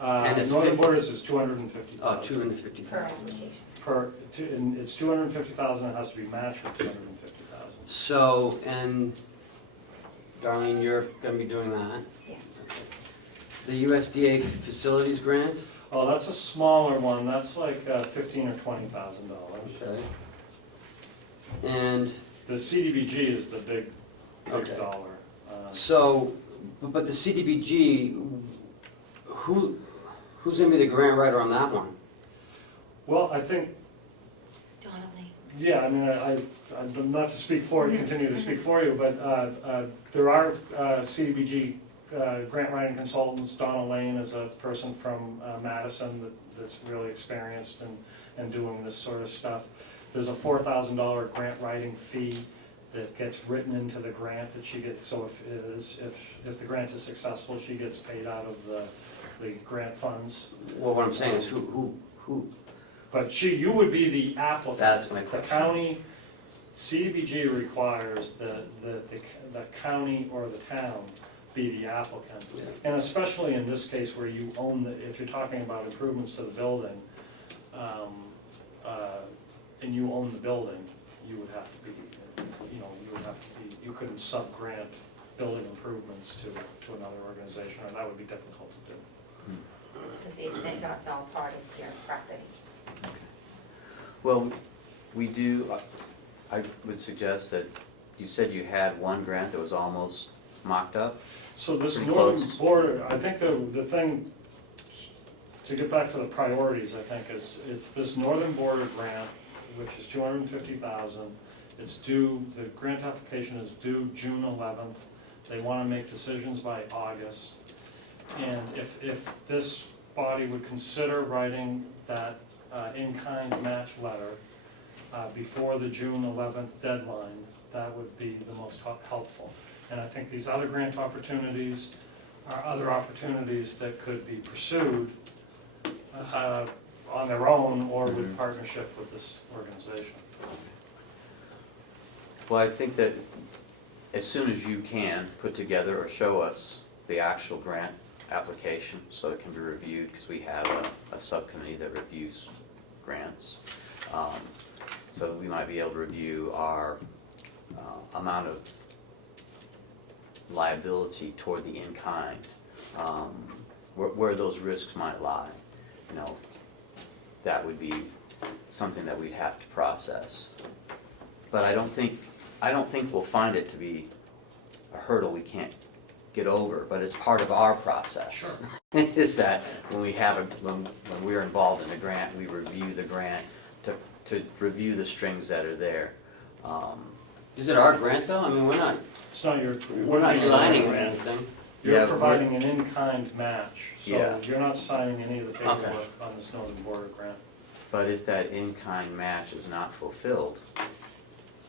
And it's Northern 50 Borders is 250,000. Oh, 250,000. Per application. And it's 250,000, it has to be matched with 250,000. So, and Darlene, you're gonna be doing that. Yes. The USDA facilities grant, Oh, that's a smaller one, that's like $15,000 or $20,000. okay. And The CDBG is the big Okay. dollar. so, but the CDBG, who's gonna be the grant writer on that one? Well, I think, Donnelly. Yeah, I mean, I'm not to speak for you, continue to speak for you, but there are CDBG grant writing consultants. Donna Lane is a person from Madison that's really experienced in doing this sort of stuff. There's a $4,000 grant writing fee that gets written into the grant that she gets, so if the grant is successful, she gets paid out of the grant funds. Well, what I'm saying is who, But you would be the applicant. that's my The question. county, CDBG requires that the county or the town be the applicant. Yeah. And especially in this case where you own if you're talking about improvements to the building, and you own the building, you would have to be, you couldn't sub-grant building improvements to another organization, or that would be difficult to do. Because they got all part of your property. Well, we do, I would suggest that, you said you had one grant that was almost mocked up? So this Pretty northern close. border, I think the thing, to get back to the priorities, I think is, it's this northern border grant, which is $250,000. It's due, the grant application is due June 11th. They want to make decisions by August. And if this body would consider writing that in-kind match letter before the June 11th deadline, that would be the most helpful. And I think these other grant opportunities are other opportunities that could be pursued on their own or with partnership with this organization. Well, I think that as soon as you can, put together or show us the actual grant application so it can be reviewed, because we have a subcommittee that reviews grants. So we might be able to review our amount of liability toward the in-kind, where those risks might lie. That would be something that we'd have to process. But I don't think we'll find it to be a hurdle we can't get over, but it's part of our process. Sure. Is that when we're involved in a grant, we review the grant to review the strings that are there. Is it our grant though? I mean, we're not We're not signing grant. anything. Yeah, You're but providing an in-kind match, Yeah. so you're not signing any of the Okay. paperwork on this northern border grant. But if that in-kind match is not fulfilled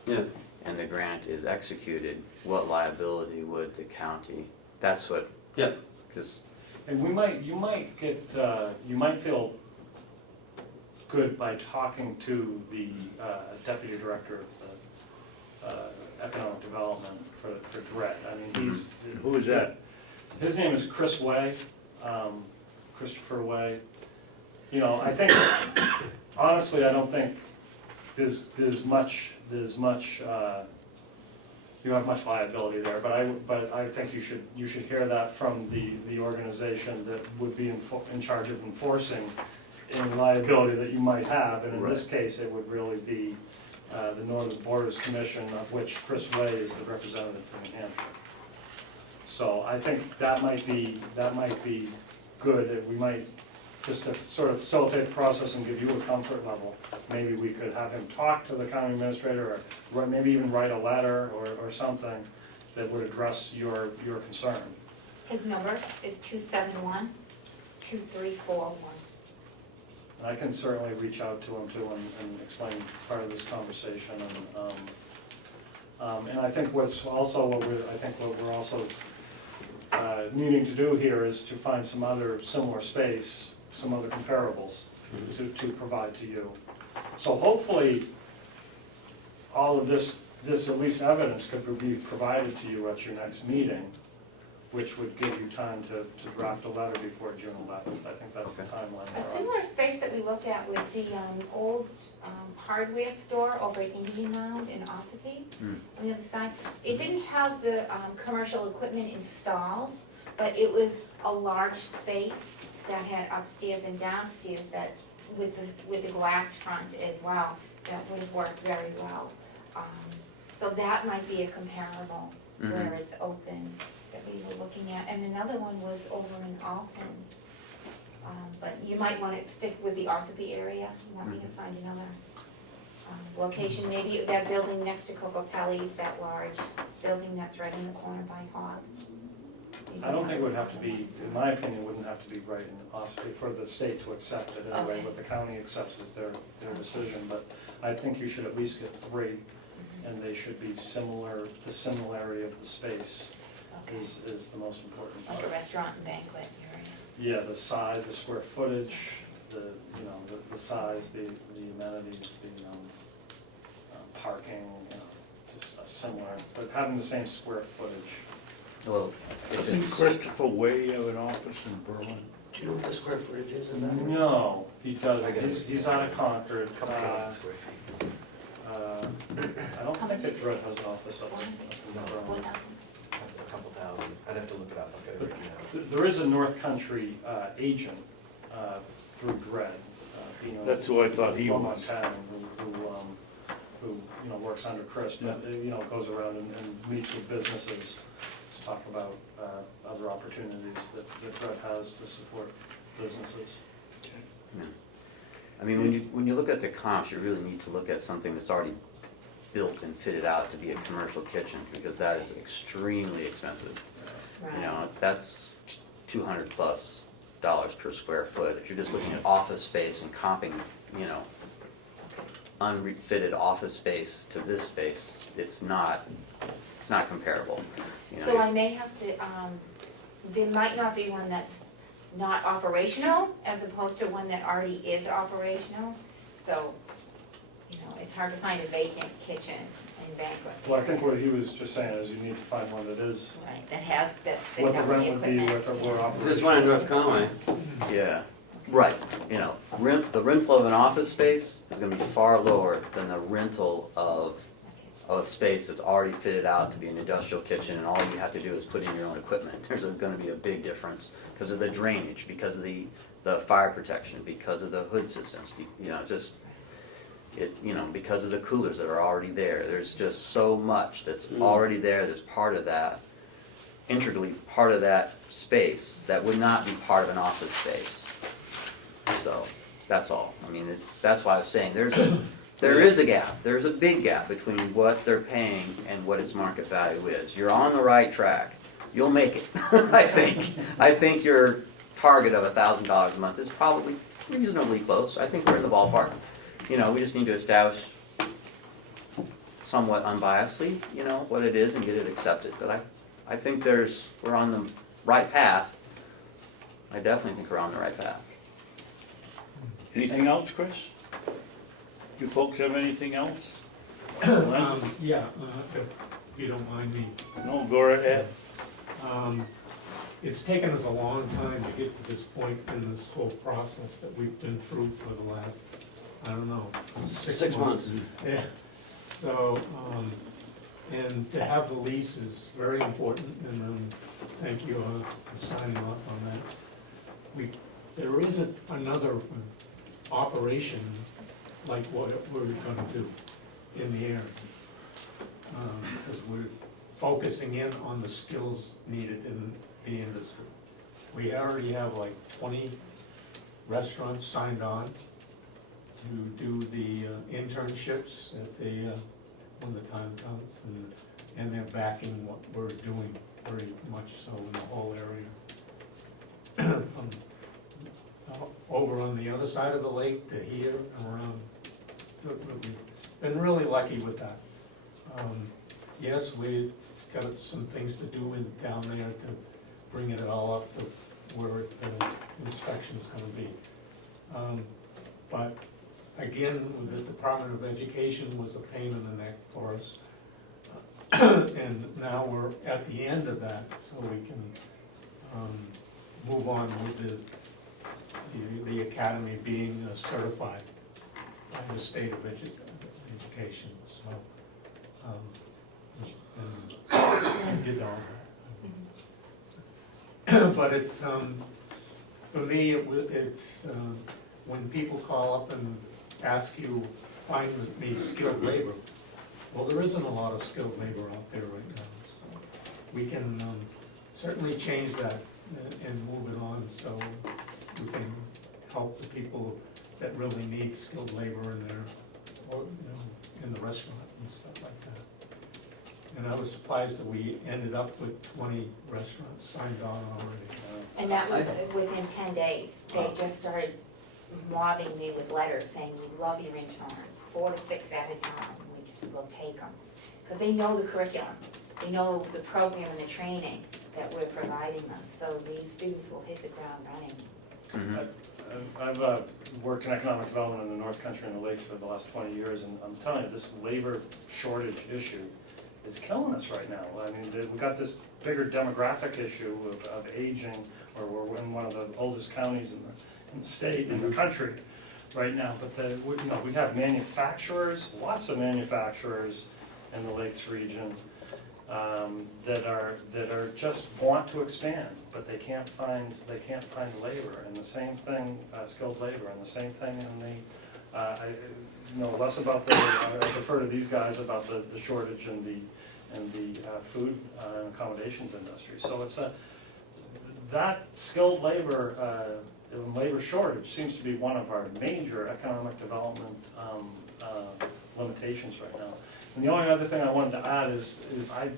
Yeah. and the grant is executed, what liability would the county, that's what, Yeah. because, And you might feel good by talking to the deputy director of economic development for DRED. I mean, Who is that? his name is Chris Way, Christopher Way. I think, honestly, I don't think there's much, you have much liability there, but I think you should hear that from the organization that would be in charge of enforcing any liability that you might have, and in this case, it would really be the Northern Borders Commission, of which Chris Way is the representative from New Hampshire. So I think that might be good, and we might, just to sort of facilitate the process and give you a comfort level, maybe we could have him talk to the county administrator, or maybe even write a letter or something that would address your concern. His number is 271-2341. And I can certainly reach out to him too and explain part of this conversation. And I think what we're also needing to do here is to find some other similar space, some other comparables to provide to you. So hopefully, all of this at least evidence could be provided to you at your next meeting, which would give you time to draft a letter before June 11th. I think that's the timeline. A similar space that we looked at was the old hardware store over at Indian Mound in Ossipee, on the other side. It didn't have the commercial equipment installed, but it was a large space that had upstairs and downstairs that, with the glass front as well, that would have worked very well. So that might be a comparable where it's open that we were looking at. And another one was over in Alton. But you might want to stick with the Ossipee area. You want me to find another Location, maybe that building next to Coco Pelli's, that large building that's right in the corner by Hobbs. I don't think it would have to be, in my opinion, it wouldn't have to be right in Ossipee for the state to accept it anyway. Okay. What the county accepts is their decision, but I think you should at least get 3, and they should be similar, the similarity of the space Okay. is the most important part. Like a restaurant and banquet area. Yeah, the size, the square footage, the, you know, the size, the amenities, the, parking, you know, just a similar, but having the same square footage. Well, if Doesn't it's, Christopher Way have an office in Berlin? Do you know what the square footage is of that? No, he does, I guess. he's out of Concord. Couple thousand square feet. I don't think that Dread has an office up in Berlin. 1,000. A couple thousand, I'd have to look it up, I've got it written down. There is a North Country agent through Dread. That's who I thought he From was. Montana, who, you know, works under Chris, but, you know, goes around and meets with businesses to talk about other opportunities that Dread has to support businesses. I mean, when you look at the comps, you really need to look at something that's already built and fitted out to be a commercial kitchen, because that is extremely expensive. You know, that's $200+ per square foot. If you're just looking at office space and comping, you know, unfitted office space to this space, it's not comparable. You know, So I may have to, there might not be one that's not operational as opposed to one that already is operational. So, you know, it's hard to find a vacant kitchen and banquet. Well, I think what he was just saying is you need to find one that is, Right, that's fit what the out the rent would be, equipment. what we're operating. There's one in North Conway. Yeah, right, you know, the rental of an office space is gonna be far lower than the rental of a space that's already fitted out to be an industrial kitchen, and all you have to do is put in your own equipment. There's gonna be a big difference because of the drainage, because of the fire protection, because of the hood systems, you know, just, you know, because of the coolers that are already there. There's just so much that's already there that's part of that, integrally part of that space that would not be part of an office space. So, that's all. I mean, that's why I was saying, there is a gap, there's a big gap between what they're paying and what its market value is. You're on the right track, you'll make it, I think. I think your target of $1,000 a month is probably reasonably close. I think we're in the ballpark. You know, we just need to establish somewhat unbiasedly, you know, what it is and get it accepted. But I think we're on the right path. I definitely think we're on the right path. Anything else, Chris? You folks have anything else? Yeah, if you don't mind me. No, go right ahead. It's taken us a long time to get to this point in this whole process that we've been through for the last, I don't know, 6 months. Yeah, so, and to have the lease is very important, and thank you for signing off on that. There isn't another operation like what we're gonna do in the area. Because we're focusing in on the skills needed in the industry. We already have like 20 restaurants signed on to do the internships at when the time comes, and they're backing what we're doing very much so in the whole area. From over on the other side of the lake to here, around, we've been really lucky with that. Yes, we've got some things to do down there to bring it all up to where the inspection's gonna be. But again, the Department of Education was a pain in the neck for us. And now we're at the end of that, so we can move on with the academy being certified by the state of education, so, and did all that. But it's, for me, it's, when people call up and ask you, find me skilled labor, well, there isn't a lot of skilled labor out there right now, so we can certainly change that and move it on, so we can help the people that really need skilled labor in their or, in the restaurant and stuff like that. And I was surprised that we ended up with 20 restaurants signed on already. And that was within 10 days. They just started mobbing me with letters saying, we love your interns, 4 to 6 at a time, and we just will take them. Because they know the curriculum, they know the program and the training that we're providing them, so these students will hit the ground running. I've worked in economic development in the North Country and the Lakes for the last 20 years, and I'm telling you, this labor shortage issue is killing us right now. I mean, we've got this bigger demographic issue of aging, or we're in one of the oldest counties in the state, in the country right now. But we have manufacturers, lots of manufacturers in the Lakes region that are just want to expand, but they can't find labor. And the same thing, skilled labor, and the same thing in the I know less about I defer to these guys about the shortage in the food and accommodations industry. So it's that skilled labor shortage seems to be one of our major economic development limitations right now. And the only other thing I wanted to add is I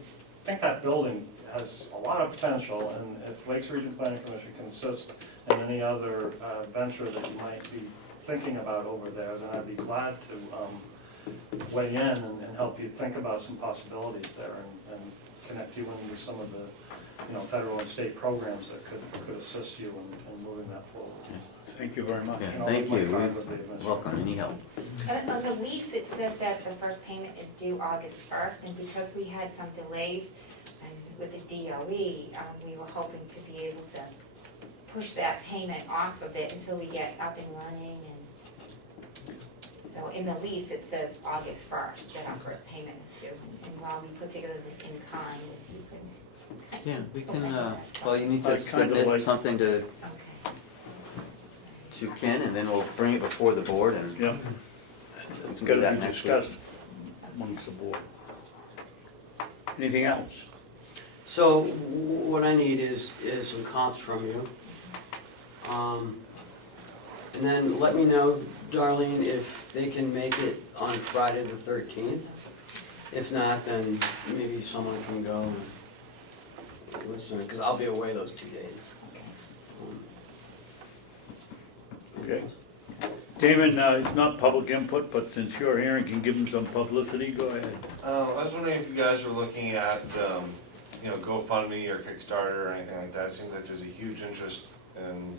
think that building has a lot of potential, and if Lakes Region Planning Commission can assist in any other venture that you might be thinking about over there, then I'd be glad to weigh in and help you think about some possibilities there and connect you in with some of the federal and state programs that could assist you in moving that forward. Thank you very much. Yeah, And I'll thank leave my you. card with the administrator. Welcome, any help? And on the lease, it says that the first payment is due August 1st, and because we had some delays and with the DOE, we were hoping to be able to push that payment off a bit until we get up and running. And so in the lease, it says August 1st that our first payment is due. And while we put together this in kind, if you can. Yeah, we open can, that. well, you need I to kinda submit like- something to Okay. Ken, and then we'll bring it before the board, and Yep. It's do gotta that be next week. discussed amongst the board. Anything else? So what I need is some comps from you. And then let me know, Darlene, if they can make it on Friday the 13th. If not, then maybe someone can go and listen, because I'll be away those 2 days. Okay. Damon, it's not public input, but since you're here and can give them some publicity, go ahead. I was wondering if you guys were looking at, GoFundMe or Kickstarter or anything like that. It seems like there's a huge interest in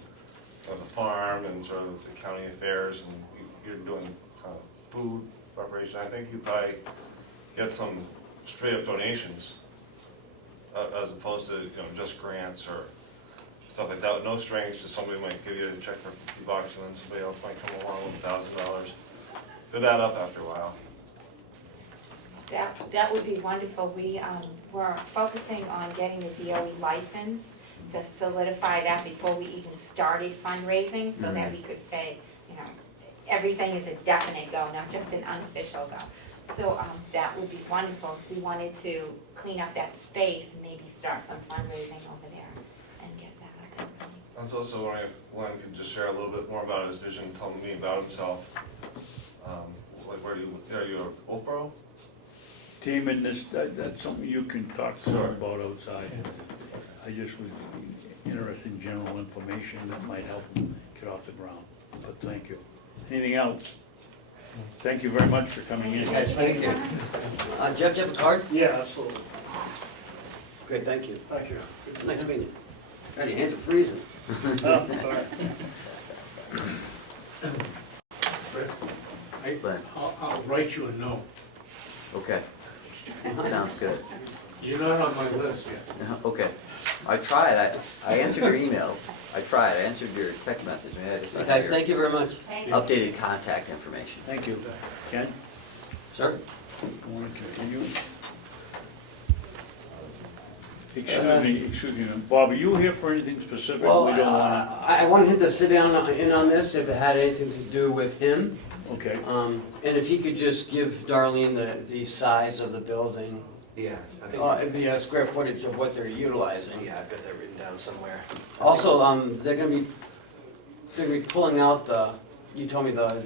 the farm and sort of the county affairs, and you're doing kind of food preparation. I think you'd probably get some straight up donations as opposed to, just grants or stuff like that with no strings. Just somebody might give you a check for $50 and then somebody else might come along with $1,000. Could add up after a while. That would be wonderful. We're focusing on getting the DOE license to solidify that before we even started fundraising, so that we could say, everything is a definite go, not just an unofficial go. So that would be wonderful, because we wanted to clean up that space and maybe start some fundraising over there and get that up and running. I was also wondering if Glenn could just share a little bit more about his vision, tell me about himself. Are you a Wolfboro? Damon, that's something you can talk to them about outside. I just was interested in general information that might help them get off the ground, but thank you. Anything else? Thank you very much for coming in. Guys, thank you. Jeff, do you have a card? Yeah, absolutely. Great, thank you. Thank you. Nice meeting you. God, your hands are freezing. Oh, sorry. Chris, Glenn, I'll write you a note. okay. Sounds good. You're not on my list yet. Okay. I tried, I answered your emails. I answered your text message. Maybe I just don't have Guys, your thank you very much. Thank you. updated contact information. Thank you. Ken, Sir? you want to continue? Excuse me, Bob, are you here for anything specific? Well, We don't wanna, I wanted him to sit down in on this if it had anything to do with him. okay. And if he could just give Darlene the size of the building, Yeah, I think, the square footage of what they're utilizing. yeah, I've got that written down somewhere. Also, they're gonna be pulling out you told me the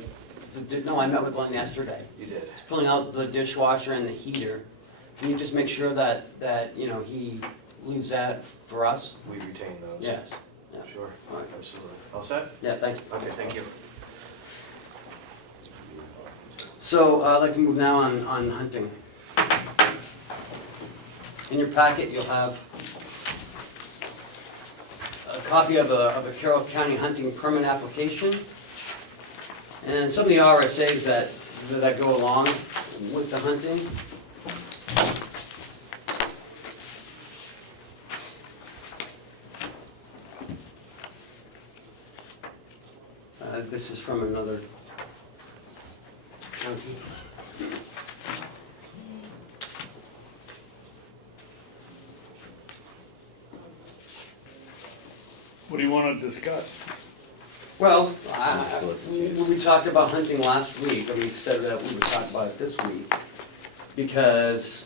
no, I met with Glenn yesterday. You did. He's pulling out the dishwasher and the heater. Can you just make sure that, you know, he leaves that for us? We retain those. Yes. Yeah. Sure, All right. absolutely. All set? Yeah, thanks. Okay, thank you. So I'd like to move now on hunting. In your packet, you'll have a copy of a Carroll County hunting permit application and some of the RSAs that go along with the hunting. This is from another county. What do you wanna discuss? Well, we talked about hunting last week, and we said that we would talk about it this week, because,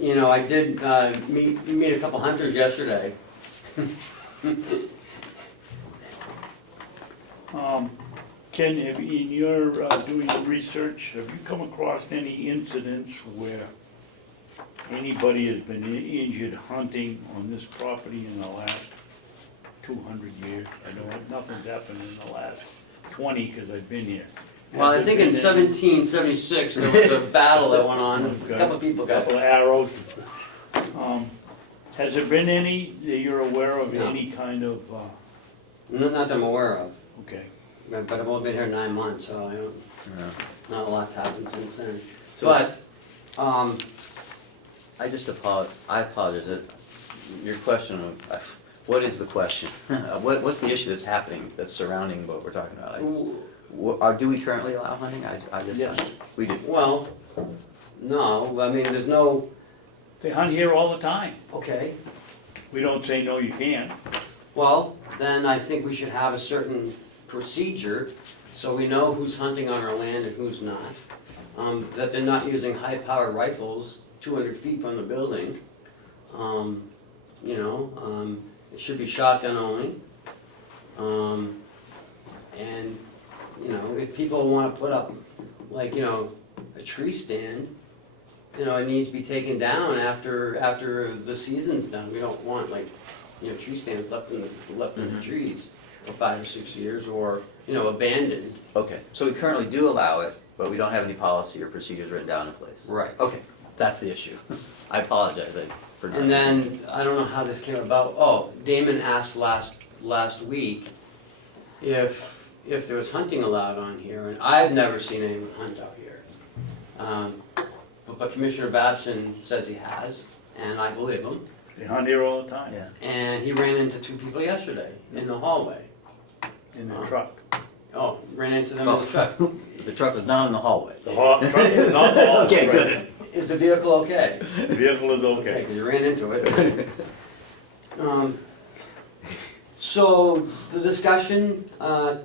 you know, I did meet a couple hunters yesterday. Ken, in your doing your research, have you come across any incidents where anybody has been injured hunting on this property in the last 200 years? I know nothing's happened in the last 20, because I've been here. Well, I think in 1776, there was a battle that went on, a Okay. couple of people got. Couple of arrows. Has there been any that you're aware of, No. any kind of, Not that I'm aware of, okay. but I've only been here 9 months, so I don't, Yeah. not a lot's happened since then. So- But, I just apologize, your question, what is the question? What's the issue that's happening, that's surrounding what we're talking about? Do we currently allow hunting? I just, Yes. we do. well, no, I mean, there's no, They hunt here all the time. okay. We don't say, no, you can't. Well, then I think we should have a certain procedure, so we know who's hunting on our land and who's not. That they're not using high-powered rifles 200 feet from the building. You know, it should be shotgun only. And, you know, if people wanna put up, like, you know, a tree stand, you know, it needs to be taken down after the season's done. We don't want, like, you know, tree stands left in the trees for 5 or 6 years, or, you know, abandoned. Okay, so we currently do allow it, but we don't have any policy or procedures written down in place. Right. Okay, that's the issue. I apologize for not. And then, I don't know how this came about, Damon asked last week if there was hunting allowed on here, and I've never seen anyone hunt out here. But Commissioner Babson says he has, and I believe him. They hunt here all the time, Yeah. And he ran into 2 people yesterday in the hallway. in the truck. Oh, ran into them in the truck. The truck was not in the hallway. The truck is not all Okay, right. good. Is the vehicle okay? The vehicle is Okay, okay. because you ran into it. So the discussion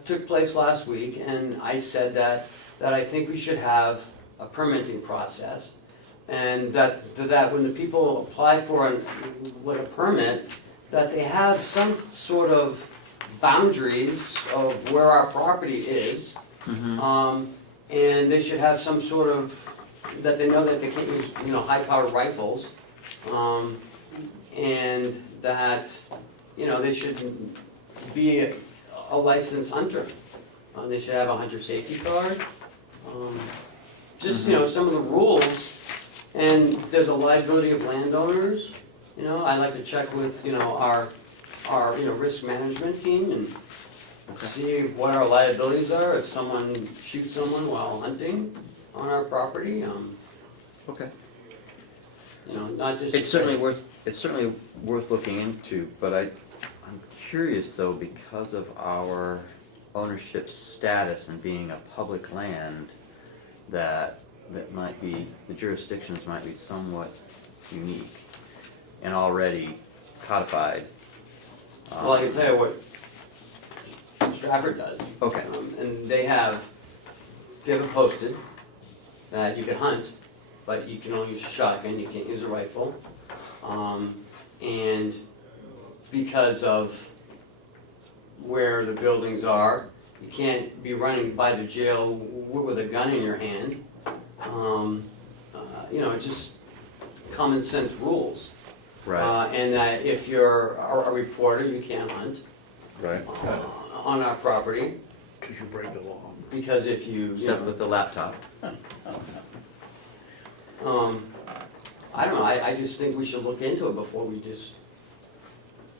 took place last week, and I said that I think we should have a permitting process, and that when the people apply for a permit, that they have some sort of boundaries of where our property is, and they should have some sort of, that they know that they can't use, you know, high-powered rifles, and that, you know, they should be a licensed hunter. They should have a hunter safety card. Just, you know, some of the rules, and there's a liability of landowners. You know, I like to check with, you know, our you know, risk management team and see what our liabilities are if someone shoots someone while hunting on our property. Okay. You know, not just. It's certainly worth looking into, but I'm curious though, because of our ownership status and being a public land, that might be, the jurisdictions might be somewhat unique and already codified. Well, I can tell you what Stratford does. Okay. And they have it posted that you can hunt, but you can only use a shotgun, you can't use a rifle. And because of where the buildings are You can't be running by the jail with a gun in your hand. You know, it's just common sense rules. Right, And that if you're a reporter, you can't hunt right. on our property, Because you break the law. because if you Except know, with the laptop. I don't know, I just think we should look into it before we just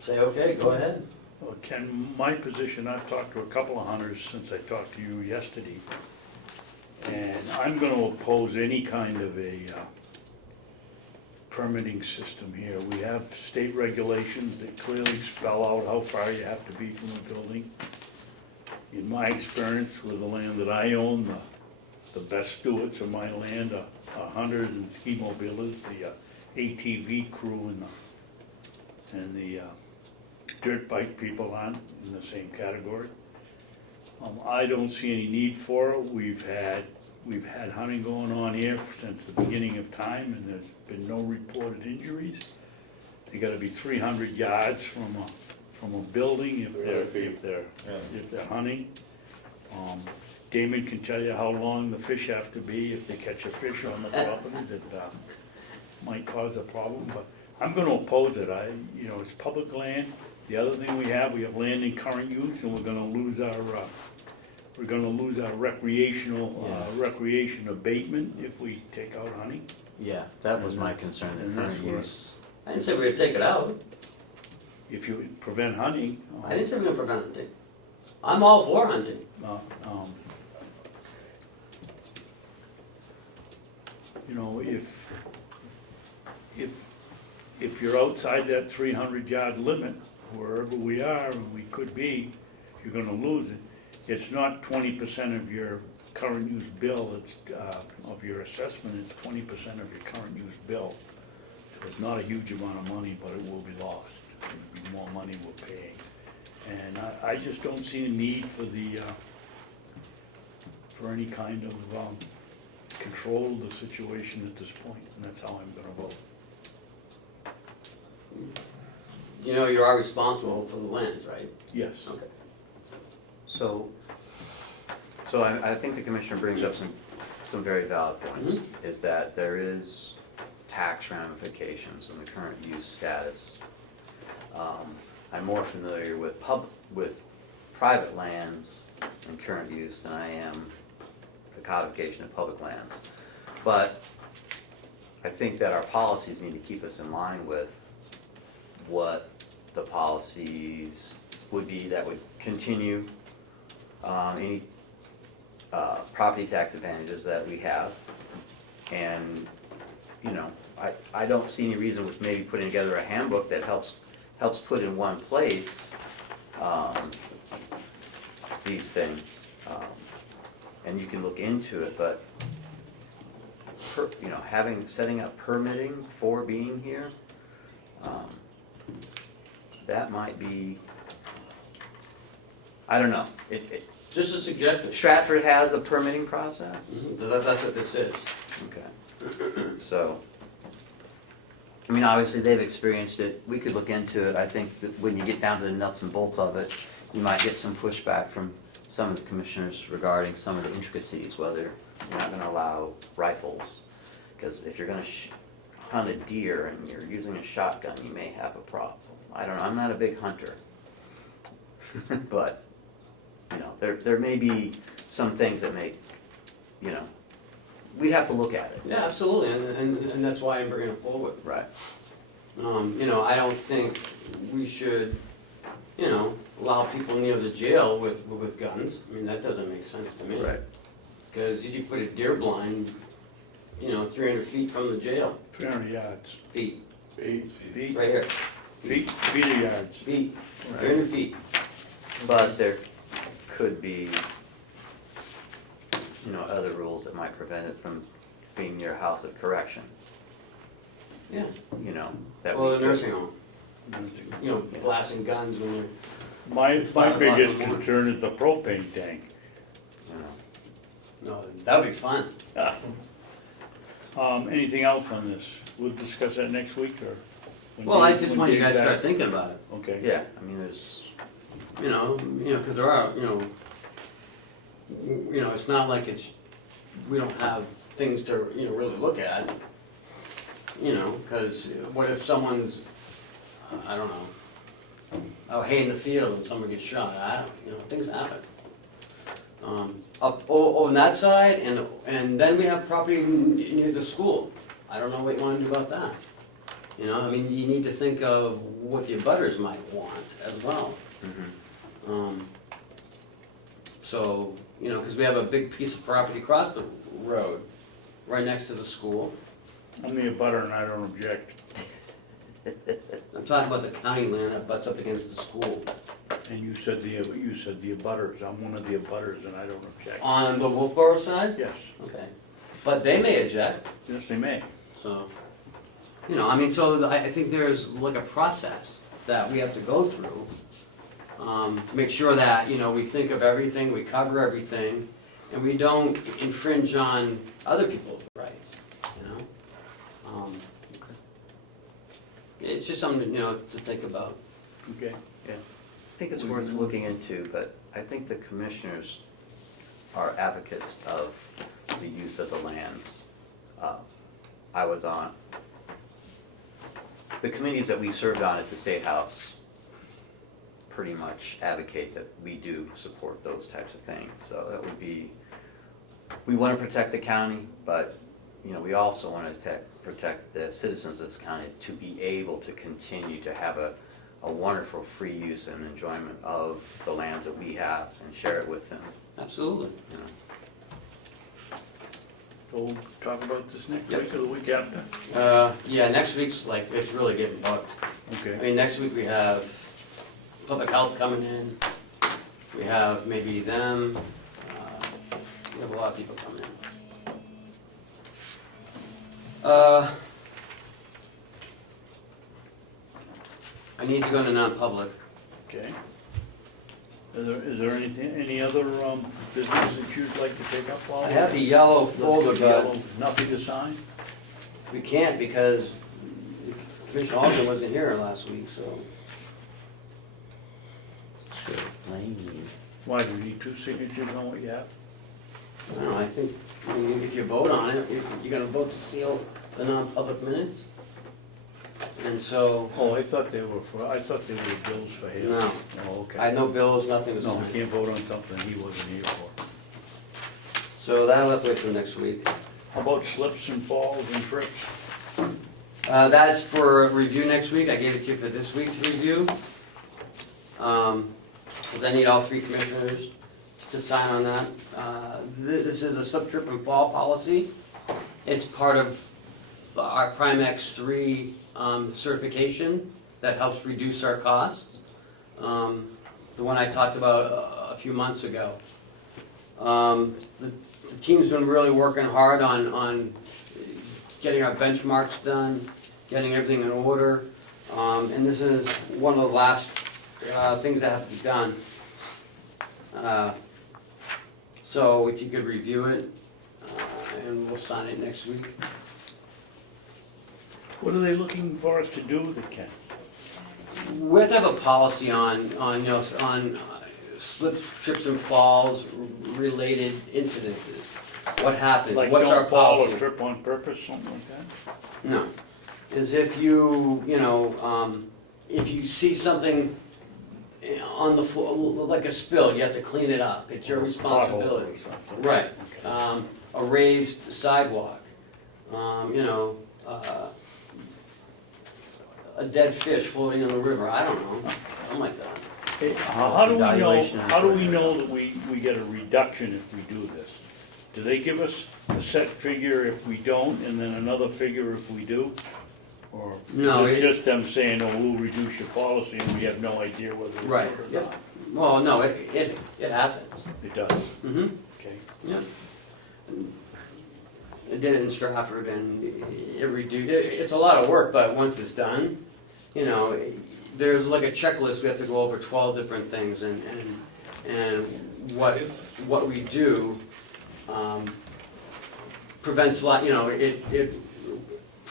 say, okay, go ahead. Well, Ken, my position, I've talked to a couple of hunters since I talked to you yesterday, and I'm gonna oppose any kind of a permitting system here. We have state regulations that clearly spell out how far you have to be from a building. In my experience with the land that I own, the best stewards of my land are hunters and ski mobilers, the ATV crew and the dirt bike people aren't in the same category. I don't see any need for it. We've had hunting going on here since the beginning of time, and there's been no reported injuries. They gotta be 300 yards from a building if they're hunting. Damon can tell you how long the fish have to be if they catch a fish on the property that might cause a problem, but I'm gonna oppose it. You know, it's public land. The other thing we have land in current use, and we're gonna lose our recreation abatement if we take out hunting. Yeah, that was my concern, And the that's current where- use. I didn't say we would take it out, If you prevent hunting. I didn't say we were gonna prevent hunting. I'm all for hunting. You know, if you're outside that 300-yard limit, wherever we are, and we could be, you're gonna lose it. It's not 20% of your current use bill, it's, of your assessment, it's 20% of your current use bill. So it's not a huge amount of money, but it will be lost. It'll be more money we're paying. And I just don't see a need for for any kind of, control of the situation at this point, and that's how I'm gonna vote. You know, you are responsible for the lands, right? Yes. Okay. So I think the commissioner brings up some very valid points, is that there is tax ramifications in the current use status. I'm more familiar with private lands in current use than I am the codification of public lands. But I think that our policies need to keep us in line with what the policies would be that would continue any property tax advantages that we have. And, you know, I don't see any reason with maybe putting together a handbook that helps put in one place these things. And you can look into it, but you know, setting up permitting for being here, that might be, I don't know. Just a suggestion. Stratford has a permitting process? That's what this is. Okay. So, I mean, obviously they've experienced it. We could look into it. I think that when you get down to the nuts and bolts of it, you might get some pushback from some of the commissioners regarding some of the intricacies, whether you're not gonna allow rifles. Because if you're gonna hunt a deer and you're using a shotgun, you may have a problem. I don't know, I'm not a big hunter. But, you know, there may be some things that make, you know, we'd have to look at it. Yeah, absolutely, and that's why I'm bringing it forward. Right. You know, I don't think we should, you know, allow people near the jail with guns. I mean, that doesn't make sense to me. Right. Because you put a deer blind, you know, 300 feet from the jail. 300 yards. Feet, Feet, right here. feet or yards? Feet, Right. 300 feet. But there could be, you know, other rules that might prevent it from being near a house of correction, Yeah. you know, that Well, we the could. nursing home, you know, blasting guns when you're, My 5 o'clock biggest in the morning. concern is the propane tank. You know. no, that would be fun. Anything else on this? We'll discuss that next week, or? when Well, I Dave- just when want you Dave's guys to start back? thinking about it. Okay. Yeah, I mean, there's, You know, because there are, you know, you know, it's not like we don't have things to, you know, really look at. You know, because what if someone's, I don't know, out hay in the field and someone gets shot? You know, things happen. Up on that side, and then we have property near the school. I don't know what you want to do about that. You know, I mean, you need to think of what the abutters might want as well. So, you know, because we have a big piece of property across the road, right next to the school. I'm the abutter and I don't object. I'm talking about the county land that butts up against the school. And you said the abutters, I'm one of the abutters and I don't object. On the Wolfboro side? Yes, Okay. But they may object, yes, they may. so, you know, I mean, so I think there's like a process that we have to go through. Make sure that, you know, we think of everything, we cover everything, and we don't infringe on other people's rights, you know? It's just something, you know, to think about. Okay. I think it's worth looking into, but I think the commissioners are advocates of the use of the lands. I was on, the committees that we served on at the State House pretty much advocate that we do support those types of things. So that would be, we want to protect the county, but you know, we also want to protect the citizens of this county to be able to continue to have a wonderful free use and enjoyment of the lands that we have and share it with them, Absolutely. you know. We'll talk about this next week or the week after? Yeah, next week's like, it's really getting booked. I Okay. mean, next week we have public health coming in, we have maybe them, we have a lot of people coming in. I need to go to non-public. Okay. Is there any other business that you'd like to take up while? I have the yellow folder, but Nothing to sign? we can't because Commissioner Ahlgren wasn't here last week, so. Sure, blame you. Why, do you need two signatures on what you have? I don't know, I think, I mean, if you vote on it, you're gonna vote to seal the non-public minutes. And so, Oh, I thought they were bills for him. no, Oh, okay. I had no bills, nothing to No, we sign. can't vote on something he wasn't here for. So that'll have to wait till next week. How about slips and falls and trips? That's for review next week, I gave it to you for this week's review. Because I need all three commissioners to sign on that. This is a slip, trip, and fall policy. It's part of our Primex 3 certification that helps reduce our costs. The one I talked about a few months ago. The team's been really working hard on getting our benchmarks done, getting everything in order. And this is one of the last things that have to be done. So if you could review it, and we'll sign it next week. What are they looking for us to do with it, Ken? We have to have a policy on slips, trips, and falls related incidences. What happens? Like What's our don't fall policy? or trip on purpose, something like that? No. Is if you if you see something on the floor, like a spill, you have to clean it up. It's your responsibility. Pothole or something. Right. Okay. A raised sidewalk, a dead fish floating in the river, I don't know, something like that. Hey, how do we know, Evaluation and how do we further. know that we get a reduction if we do this? Do they give us a set figure if we don't, and then another figure if we do? Or No, is it it- just them saying, oh, we'll reduce your policy, and we have no idea whether we do Right, it or yep. not? Well, no, it happens. It does, Mm-hmm. okay. Yeah. I did it in Stratford and it reduced, it's a lot of work, but once it's done, there's like a checklist, we have to go over 12 different things and what we do prevents it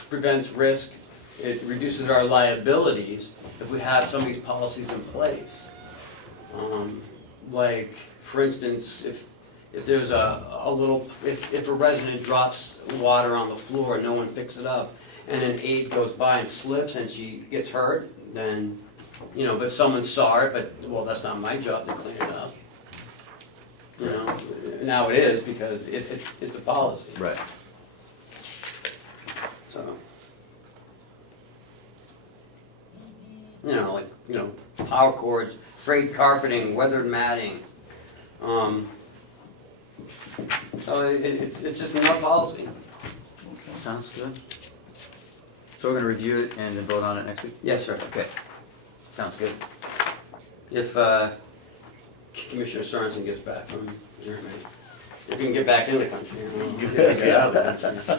prevents risk, it reduces our liabilities if we have some of these policies in place. Like, for instance, if there's a little, if a resident drops water on the floor and no one picks it up, and an aide goes by and slips and she gets hurt, then, you know, but someone saw it, but, well, that's not my job to clean it up. You know, now it is because it's a policy, Right. so. You know, like, you know, power cords, frayed carpeting, weathered matting. So it's just in our policy. Sounds good. So we're gonna review it and then vote on it next week? Yes, sir. Okay. Sounds good. If Commissioner Sorensen gets back from Germany, if he can get back in the country, you know, get out of the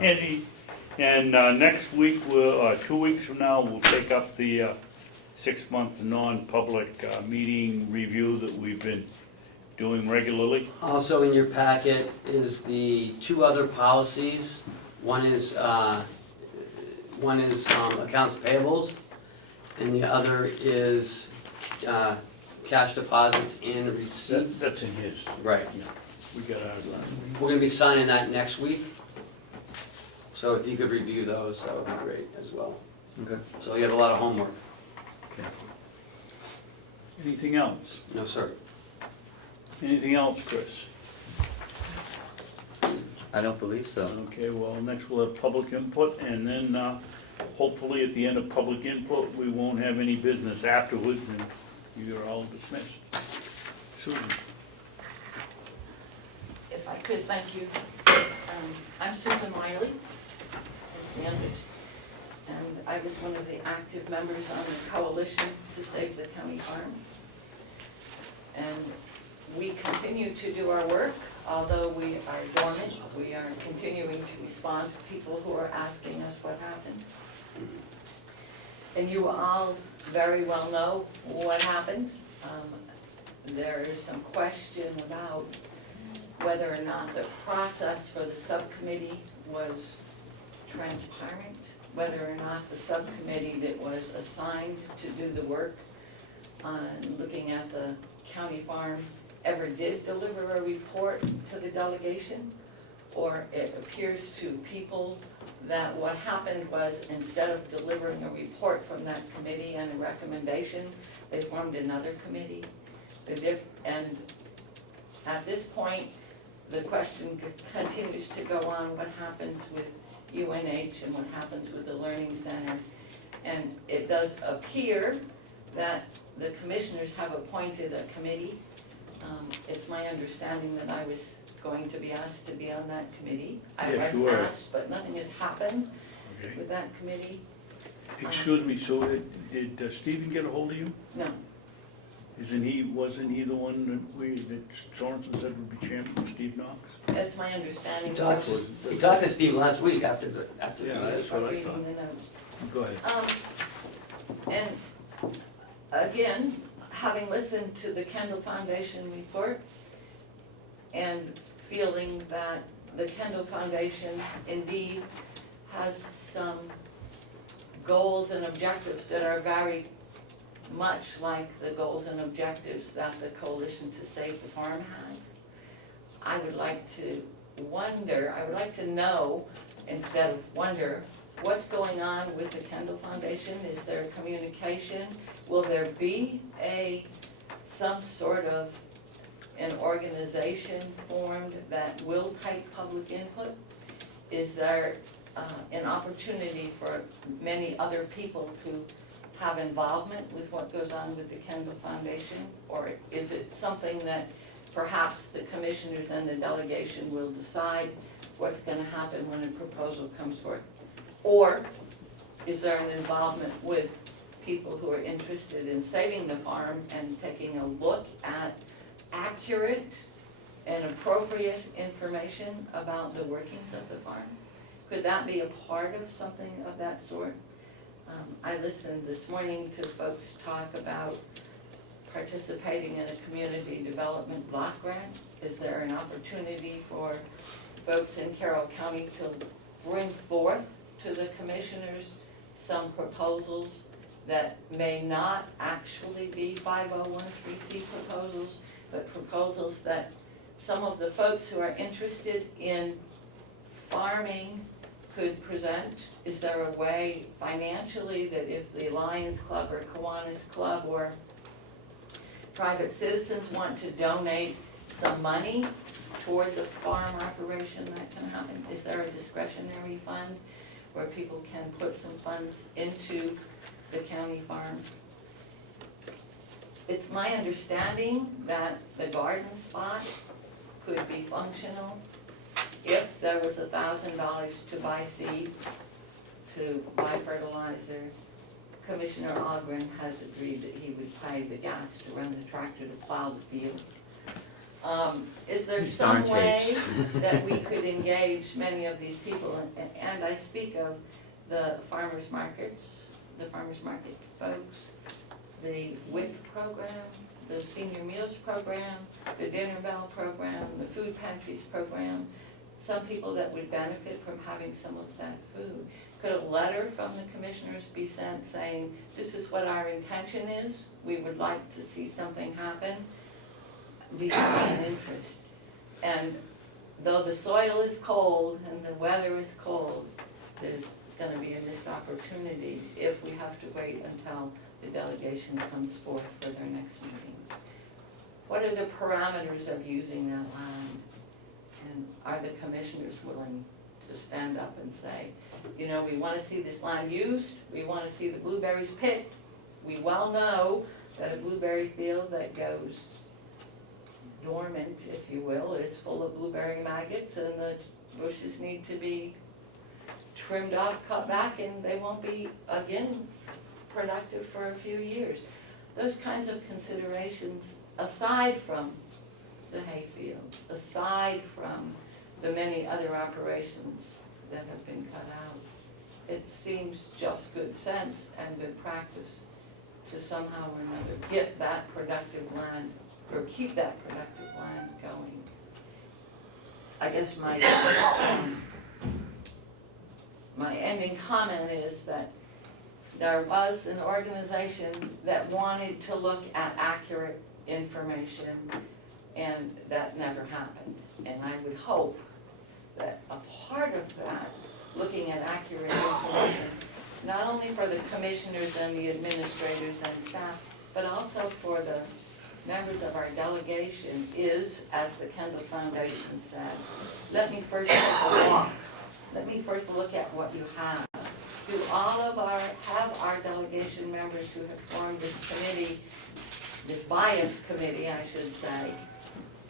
country. And next week, 2 weeks from now, we'll take up the 6-month non-public meeting review that we've been doing regularly. Also in your packet is the 2 other policies. One is accounts payables, and the other is cash deposits and receipts. That's in his. Right. Yeah, we got ours last week. We're gonna be signing that next week. So if you could review those, that would be great as well. Okay. So you have a lot of homework. Okay. Anything else? No, sir. Anything else, Chris? I don't believe so. Okay, well, next we'll have public input, and then hopefully at the end of public input, we won't have any business afterwards, and you're all dismissed. Susan? If I could, thank you. I'm Susan Wiley, from Sandwich, and I was one of the active members on the coalition to save the county farm. And we continue to do our work, although we are dormant. We are continuing to respond to people who are asking us what happened. And you all very well know what happened. There is some question about whether or not the process for the subcommittee was transparent, whether or not the subcommittee that was assigned to do the work on looking at the county farm ever did deliver a report to the delegation, or it appears to people that what happened was instead of delivering a report from that committee and a recommendation, they formed another committee. And at this point, the question continues to go on, what happens with UNH and what happens with the Learning Center. And it does appear that the commissioners have appointed a committee. It's my understanding that I was going to be asked to be on that committee. I Yes, you was were. asked, but nothing has happened Okay. with that committee. Excuse me, so did Stephen get a hold of you? No, Wasn't he the one that Sorensen said would be chairman, Steve Knox? that's my understanding. He talked to Steve last week after the Yeah, meeting. that's what I Reading thought. the notes. Go ahead. And again, having listened to the Kendall Foundation report and feeling that the Kendall Foundation indeed has some goals and objectives that are very much like the goals and objectives that the Coalition to Save the Farm had, I would like to know, instead of wonder, what's going on with the Kendall Foundation? Is there communication? Will there be some sort of an organization formed that will take public input? Is there an opportunity for many other people to have involvement with what goes on with the Kendall Foundation? Or is it something that perhaps the commissioners and the delegation will decide what's gonna happen when a proposal comes forth? Or is there an involvement with people who are interested in saving the farm and taking a look at accurate and appropriate information about the workings of the farm? Could that be a part of something of that sort? I listened this morning to folks talk about participating in a community development block grant. Is there an opportunity for folks in Carroll County to bring forth to the commissioners some proposals that may not actually be 5013C proposals, but proposals that some of the folks who are interested in farming could present? Is there a way financially that if the Lions Club or Kiwanis Club or private citizens want to donate some money toward the farm operation, that can happen? Is there a discretionary fund where people can put some funds into the county farm? It's my understanding that the garden spot could be functional if there was $1,000 to buy seed, to buy fertilizer. Commissioner Ahlgren has agreed that he would pay the gas to run the tractor to plow the field. Is there These some darn way tapes. that we could engage many of these people? And I speak of the farmers markets, the farmers market folks, the WIC program, the senior meals program, the dinner bell program, the food pantries program, some people that would benefit from having some of that food. Could a letter from the commissioners be sent saying, this is what our intention is, we would like to see something happen? We have an interest. And though the soil is cold and the weather is cold, there's gonna be a missed opportunity if we have to wait until the delegation comes forth for their next meeting. What are the parameters of using that land? And are the commissioners willing to stand up and say, you know, we wanna see this land used, we wanna see the blueberries picked. We well know that a blueberry field that goes dormant, if you will, is full of blueberry maggots, and the bushes need to be trimmed off, cut back, and they won't be, again, productive for a few years. Those kinds of considerations, aside from the hayfields, aside from the many other operations that have been cut out, it seems just good sense and good practice to somehow or another get that productive land, or keep that productive land going. I guess my ending comment is that there was an organization that wanted to look at accurate information, and that never happened. And I would hope that a part of that, looking at accurate information, not only for the commissioners and the administrators and staff, but also for the members of our delegation, is, as the Kendall Foundation said, let me first take a walk. Let me first look at what you have. Do all of our delegation members who have formed this committee, this bias committee, I should say,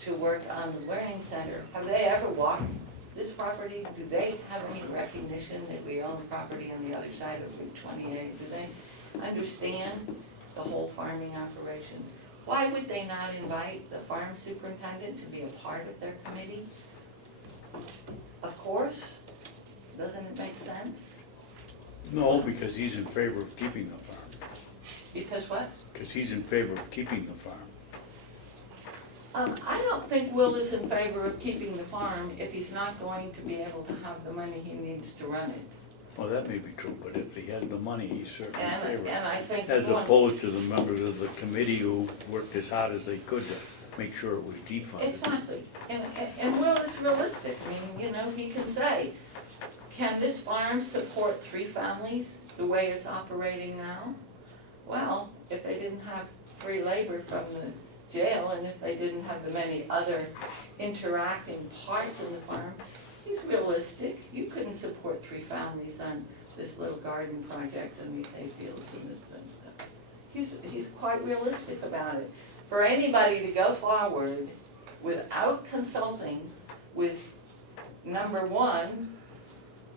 to work on the learning center, have they ever walked this property? Do they have any recognition that we own property on the other side of Route 28? Do they understand the whole farming operation? Why would they not invite the farm superintendent to be a part of their committee? Of course, doesn't it make sense? No, because he's in favor of keeping the farm. Because what? Because he's in favor of keeping the farm. I don't think Will is in favor of keeping the farm if he's not going to be able to have the money he needs to run it. Well, that may be true, but if he had the money, he's certainly in favor. And I think. As opposed to the members of the committee who worked as hard as they could to make sure it was defunded. Exactly, and Will is realistic, meaning, you know, he can say, can this farm support 3 families the way it's operating now? Well, if they didn't have free labor from the jail, and if they didn't have the many other interacting parts in the farm, he's realistic. You couldn't support 3 families on this little garden project and these hayfields and he's quite realistic about it. For anybody to go forward without consulting with, number one,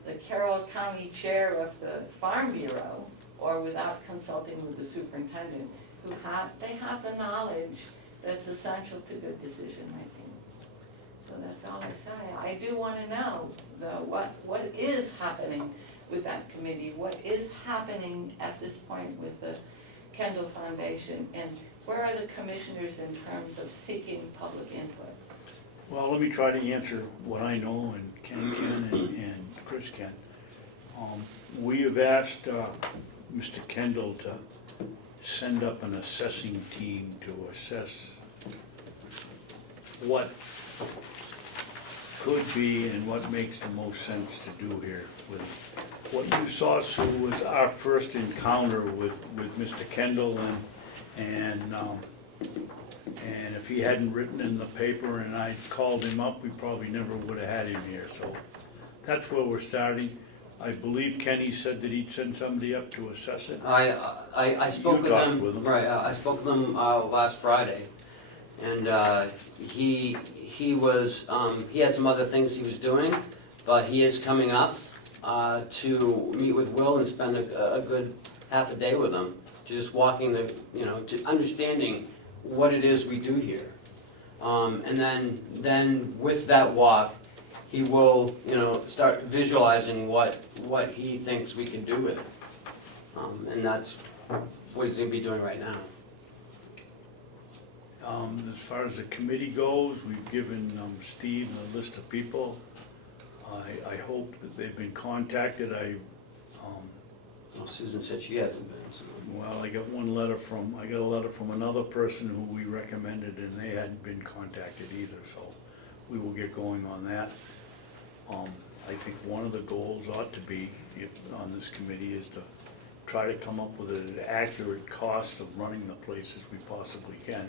the Carroll County Chair of the Farm Bureau, or without consulting with the superintendent, they have the knowledge that's essential to good decision making. So that's all I say. I do want to know, though, what is happening with that committee? What is happening at this point with the Kendall Foundation? And where are the commissioners in terms of seeking public input? Well, let me try to answer what I know, and Ken can, and Chris can. We have asked Mr. Kendall to send up an assessing team to assess what could be and what makes the most sense to do here. With what you saw, Sue, was our first encounter with Mr. Kendall, and if he hadn't written in the paper and I called him up, we probably never would have had him here, so that's where we're starting. I believe Kenny said that he'd send somebody up to assess it. I spoke You with talked him, with him. right, I spoke with him last Friday, and he was, he had some other things he was doing, but he is coming up to meet with Will and spend a good half a day with him, just walking the, to understanding what it is we do here. And then with that walk, he will, start visualizing what he thinks we can do with it. And that's what he's gonna be doing right now. As far as the committee goes, we've given Steve a list of people. I hope that they've been contacted. Well, Susan said she hasn't been, so. Well, I got a letter from another person who we recommended, and they hadn't been contacted either, so we will get going on that. I think one of the goals ought to be, on this committee, is to try to come up with an accurate cost of running the place as we possibly can.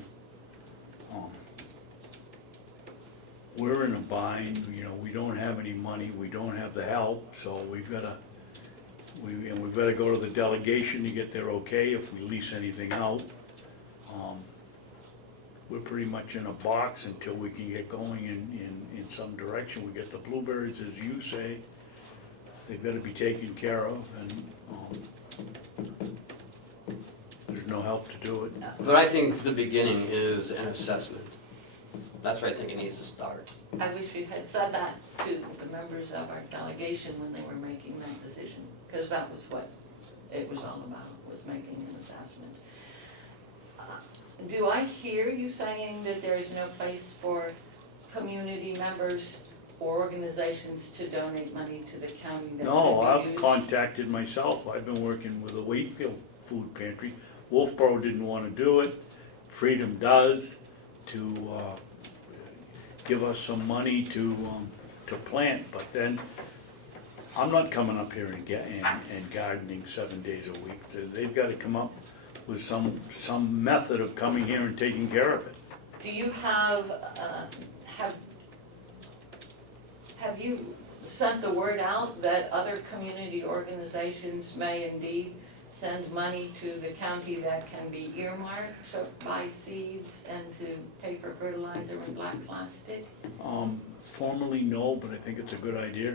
We're in a bind, we don't have any money, we don't have the help, so we've gotta go to the delegation to get their okay if we lease anything out. We're pretty much in a box until we can get going in some direction. We get the blueberries, as you say, they've gotta be taken care of, and there's no help to do it. But I think the beginning is an assessment. That's where I think it needs to start. I wish we had said that to the members of our delegation when they were making that decision, because that was what it was all about, was making an assessment. Do I hear you saying that there is no place for community members or organizations to donate money to the county that No, can be I've used? contacted myself, I've been working with the Wakefield Food Pantry. Wolfboro didn't wanna do it, Freedom does, to give us some money to plant, but then I'm not coming up here and gardening 7 days a week. They've gotta come up with some method of coming here and taking care of it. Do you have you sent the word out that other community organizations may indeed send money to the county that can be earmarked to buy seeds and to pay for fertilizer and black plastic? Formally, no, but I think it's a good idea.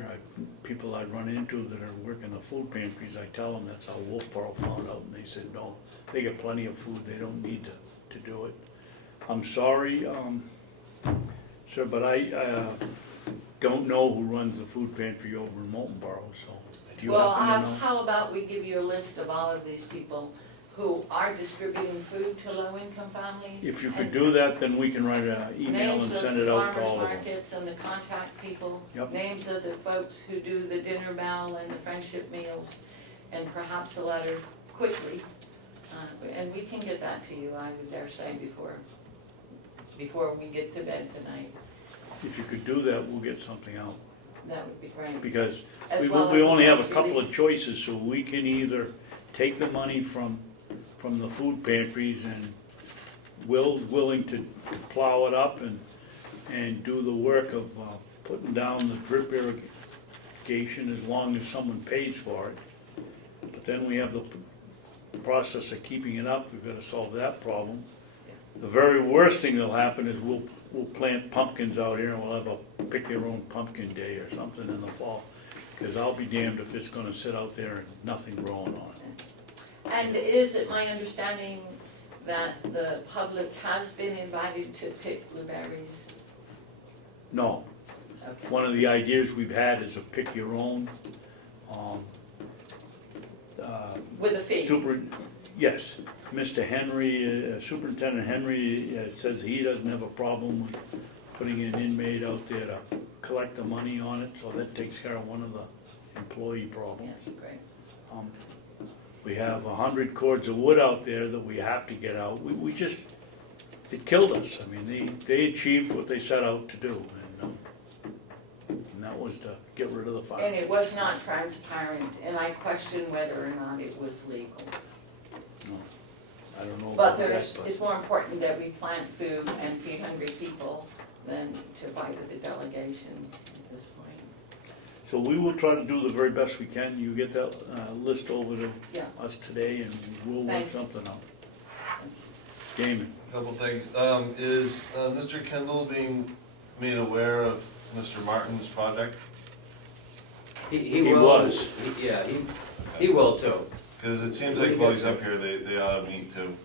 People I run into that are working the food pantries, I tell them that's how Wolfboro found out, and they said, no, they get plenty of food, they don't need to do it. I'm sorry, sir, but I don't know who runs the food pantry over in Molten Borough, so do you Well, happen to know? how about we give you a list of all of these people who are distributing food to low-income families? If you could do that, then we can write an email and send it out to all of them. Names of the farmers markets and the contact people. Yep. Names of the folks who do the dinner bell and the friendship meals, and perhaps a letter quickly. And we can get that to you, I would dare say, before we get to bed tonight. If you could do that, we'll get something out, That would be great. because As we well as only the have a press couple of release. choices, so we can either take the money from the food pantries, and Will's willing to plow it up and do the work of putting down the drip irrigation as long as someone pays for it. But then we have the process of keeping it up, we've gotta solve that problem. The very worst thing that'll happen is we'll plant pumpkins out here, and we'll have a pick your own pumpkin day or something in the fall. Cause I'll be damned if it's gonna sit out there and nothing growing on it. And is it my understanding that the public has been invited to pick blueberries? No, Okay. one of the ideas we've had is a pick your own. With a fee? Yes, Mr. Henry, Superintendent Henry says he doesn't have a problem with putting an inmate out there to collect the money on it, so that takes care of one of the employee problems. Yes, great. We have 100 cords of wood out there that we have to get out. We just, it killed us. I mean, they achieved what they set out to do, and that was to get rid of the fire. And it was not transparent, and I question whether or not it was legal. No, I don't know But about that, there's, it's more important that we plant food and feed hungry people than to fight with the delegation at this point. So we will try to do the very best we can. You get that list over to Yeah. us today, and we'll work Thank you. something out. Damon? Couple things, is Mr. Kendall being made aware of Mr. Martin's project? He He will. was. Yeah, he will too. Cause it seems like while he's up here, they ought to meet too.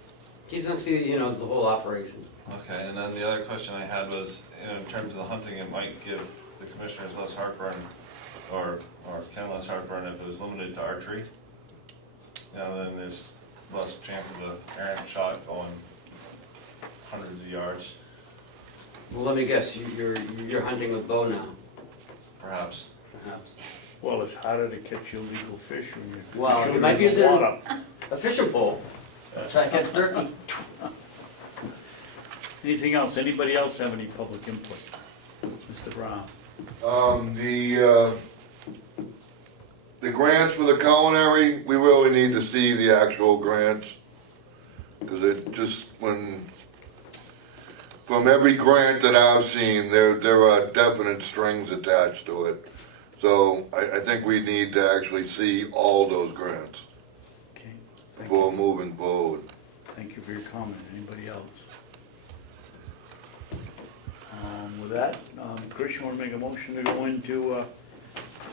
He's gonna see, you know, the whole operation. Okay, and then the other question I had was, you know, in terms of the hunting, it might give the commissioners less heartburn, or Ken less heartburn if it was limited to archery. You know, then there's less chance of an errant shot going hundreds of yards, Well, let me guess, you're hunting with bow now, perhaps. perhaps. Well, it's harder to catch illegal fish when you're Well, fishing you might in be the using- water. A fishing pole, try to catch turkey. Anything else? Anybody else have any public input? Mr. Brown? The grants for the culinary, we really need to see the actual grants. Cause it just, from every grant that I've seen, there are definite strings attached to it. So I think we need to actually see all those grants Okay, thank before you. moving forward. Thank you for your comment. Anybody else? With that, Chris, you wanna make a motion to go into,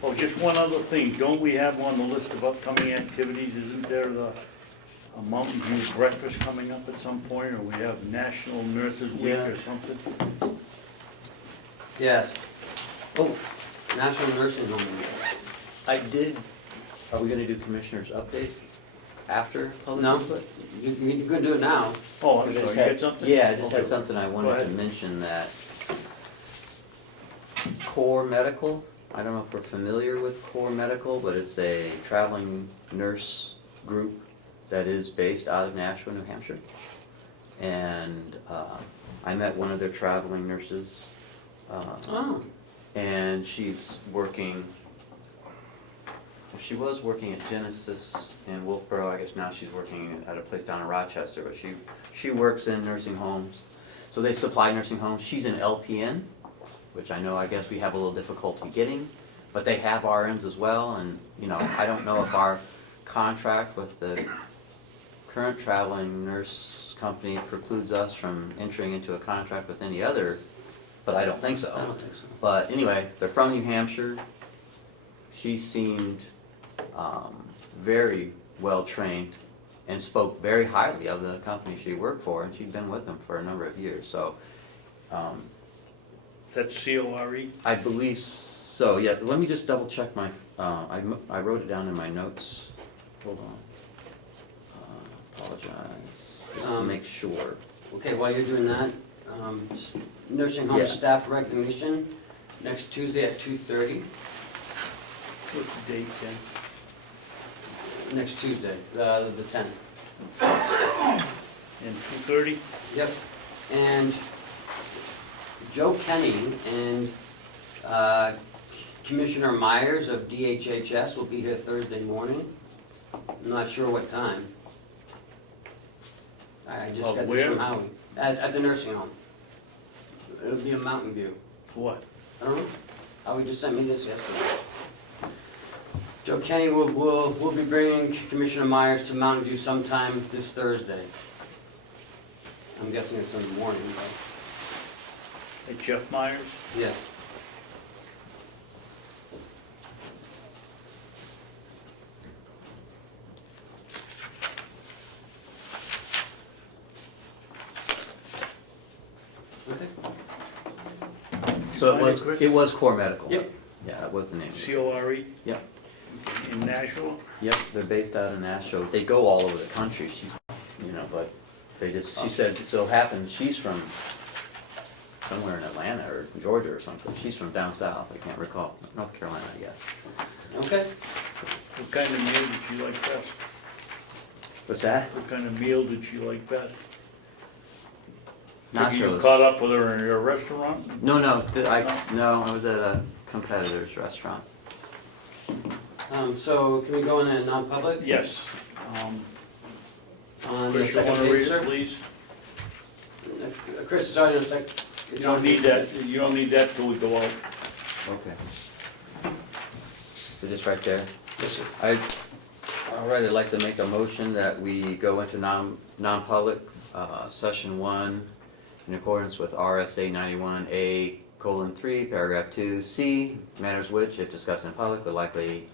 oh, just one other thing. Don't we have on the list of upcoming activities, isn't there a Mountain View breakfast coming up at some point, or we have National Nurses Week Yeah. or something? Yes. Oh, National Nursing Home Week. I did, are we gonna do commissioners update after public No, input? you're gonna do it now. Oh, I'm I sorry, just you had- had something? Yeah, I just had Okay. something I Go wanted to ahead. mention that Core Medical, I don't know if we're familiar with Core Medical, but it's a traveling nurse group that is based out of Nashua, New Hampshire. And I met one of their traveling nurses, Oh, and she's working, well, she was working at Genesis in Wolfboro. I guess now she's working at a place down in Rochester, but she works in nursing homes. So they supply nursing homes. She's an LPN, which I know, I guess we have a little difficulty getting, but they have RNs as well, and, you know, I don't know if our contract with the current traveling nurse company precludes us from entering into a contract with any other, but I don't think so. I don't think so. But anyway, they're from New Hampshire. She seemed very well trained and spoke very highly of the company she worked for, and she'd been with them for a number of years. So That's CORE? I believe so. Yeah, let me just double check my. I wrote it down in my notes. Hold on. Apologize. Just to make sure. okay, while you're doing that, nursing home Yeah. staff recognition, next Tuesday at 2:30. What's the date then? Next Tuesday, the 10th. And 2:30? Yep, and Joe Kenny and Commissioner Myers of DHHS will be here Thursday morning. I'm not sure what time. I just Of got this where? from Howie, at the nursing home. It'll be in Mountain View. For what? I don't know, Howie just sent me this yesterday. Joe Kenny will be bringing Commissioner Myers to Mountain View sometime this Thursday. I'm guessing it's in the morning, but, At Jeff Myers? yes. Okay. So Find it, Chris? it was Core Medical. Yep. Yeah, that was the name. CORE? Yep. In Nashua? Yep, they're based out of Nashville. They go all over the country. She's, you know, but they just, she said, it so happens, she's from somewhere in Atlanta or Georgia or something. She's from down south, I can't recall. North Carolina, I guess. Okay. What kind of meal did you like best? What's that? What kind of meal did you like best? Have you Nachos. caught up with her in your restaurant? No, I was at a competitor's restaurant. So can we go in a non-public? Yes. On the Chris, you second wanna page, read it, sir? please? Chris, sorry, in a sec. You don't need that till we go out. Okay. So just right there. Yes, sir. Alright, I'd like to make a motion that we go into non-public, session 1, in accordance with RSA 91A:3, paragraph 2C, matters which, if discussed in public, would likely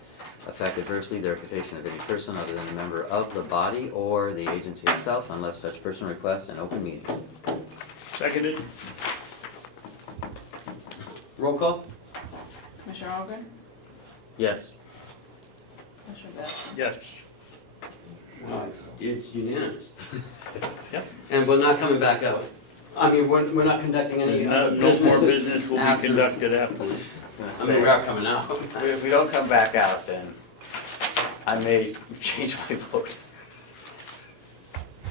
affect adversely the reputation of any person other than a member of the body or the agency itself, unless such person requests an open meeting. Seconded? Roll call? Commissioner Ahlgren? Yes. Commissioner Babson? Yes. It's unanimous. Yep. And we're not coming back out. I mean, we're not conducting any No other no more business business will be after. conducted afterwards. I mean, we are coming out. If we don't come back out, then I may change my vote.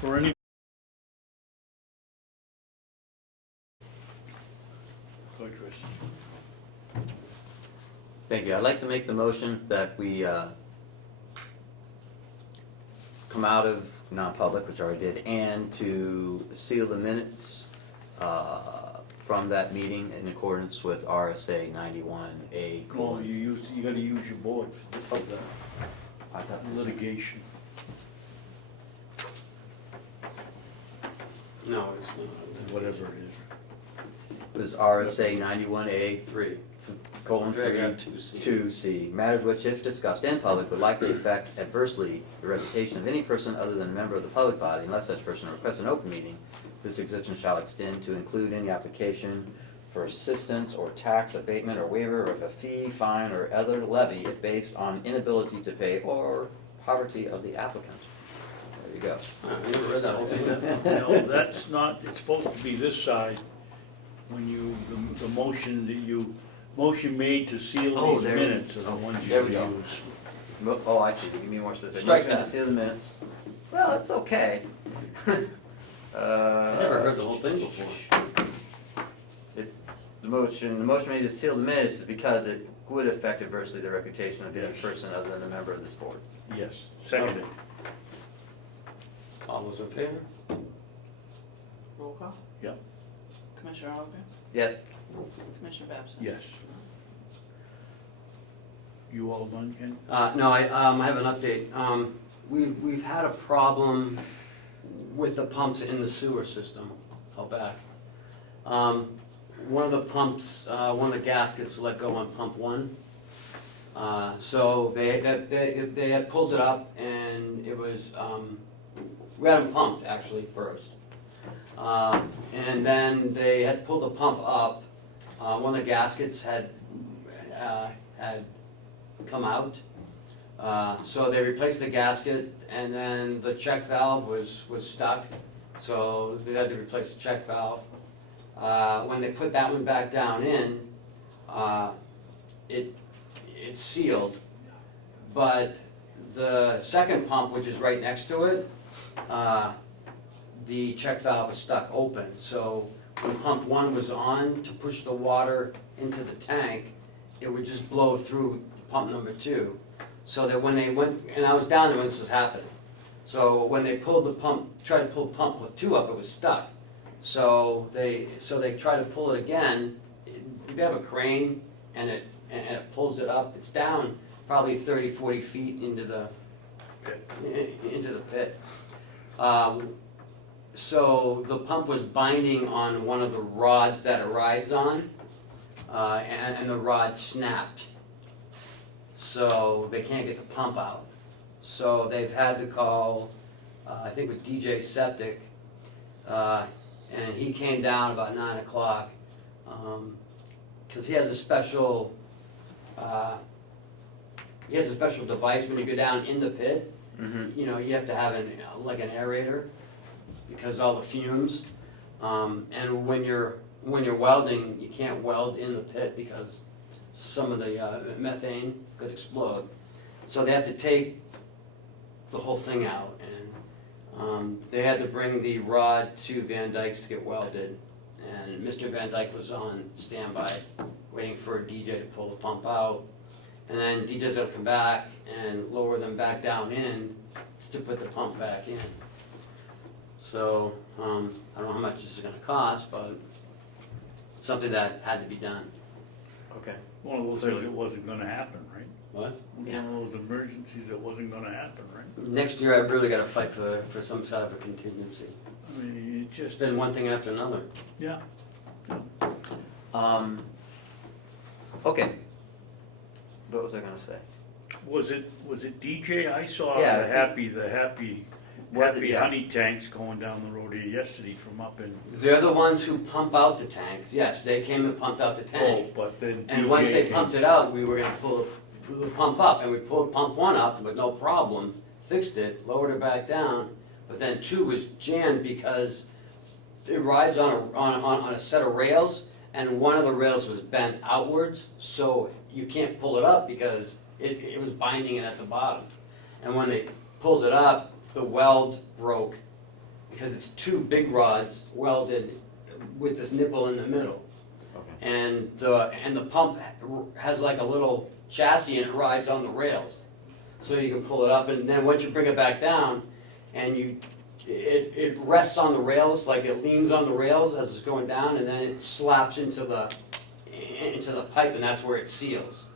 For any. Go ahead, Chris. Thank you. I'd like to make the motion that we come out of non-public, which I already did, and to seal the minutes from that meeting in accordance with RSA 91A:. Well, you gotta use your board for the I thought litigation. No, it's not. Whatever it is. it was RSA 91A:3, Paragraph 3, 2C. 2C. Matters which, if discussed in public, would likely affect adversely the reputation of any person other than a member of the public body, unless such person requests an open meeting. This exemption shall extend to include any application for assistance or tax abatement or waiver of a fee, fine, or other levy if based on inability to pay or poverty of the applicant. There you go. I never read that whole thing. No, that's not, it's supposed to be this side, when you, the motion that you, motion made to seal Oh, these there- minutes are the ones you there we use. go. Oh, I see, you can be more specific. Strike Motion to that. seal the minutes. Well, it's okay. I never heard the whole thing before. The motion made to seal the minutes is because it would affect adversely the reputation of any Yes. person other than a member of this board. Yes, seconded. All those in favor? Roll call? Yep. Commissioner Ahlgren? Yes? Commissioner Babson? Yes. You all done, Ken? No, I have an update. We've had a problem with the pumps in the sewer system out back. One of the pumps, one of the gaskets let go on pump 1. So they had pulled it up and it was, we had them pumped actually first. And then they had pulled the pump up, one of the gaskets had come out. So they replaced the gasket and then the check valve was stuck. So they had to replace the check valve. When they put that one back down in, it's sealed. But the second pump, which is right next to it, the check valve was stuck open. So when pump 1 was on to push the water into the tank, it would just blow through pump number 2. So that when they went, and I was down there when this was happening. So when they pulled the pump, tried to pull pump 2 up, it was stuck. So they try to pull it again. They have a crane and it pulls it up. It's down probably 30, 40 feet into the pit. So the pump was binding on one of the rods that it rides on, and the rod snapped. So they can't get the pump out. So they've had to call, I think with DJ Septic, and he came down about 9 o'clock, because he has a special device when you go down in the pit. Mm-hmm. You know, you have to have like an aerator, because all the fumes. And when you're welding, you can't weld in the pit because some of the methane could explode. So they have to take the whole thing out, They had to bring the rod to Van Dyke's to get welded, and Mr. Van Dyke was on standby, waiting for a DJ to pull the pump out. And then DJ's gonna come back and lower them back down in to put the pump back in. So, I don't know how much this is gonna cost, but it's something that had to be done. Okay. One of those things that wasn't gonna happen, right? What? One of those emergencies that wasn't gonna happen, right? Next year, I've really gotta fight for some sort of a contingency. I mean, it It's just, been one thing after another. yeah. Okay. What was I gonna say? Was it DJ? I saw Yeah, the I think- happy Was it? Yeah. honey tanks going down the road here yesterday from up in, They're the ones who pump out the tanks. Yes, they came and pumped out the oh, tank. but then And once DJ they came. pumped it out, we were gonna pull the pump up, and we pulled pump one up with no problem, fixed it, lowered it back down, but then two was jammed because it rides on a set of rails, and one of the rails was bent outwards, so you can't pull it up because it was binding it at the bottom. And when they pulled it up, the weld broke, because it's two big rods welded with this nipple in the middle. And the pump has like a little chassis and it rides on the rails. So you can pull it up, and then once you bring it back down, and it rests on the rails, like it leans on the rails as it's going down, and then it slaps into the pipe, and that's where it seals.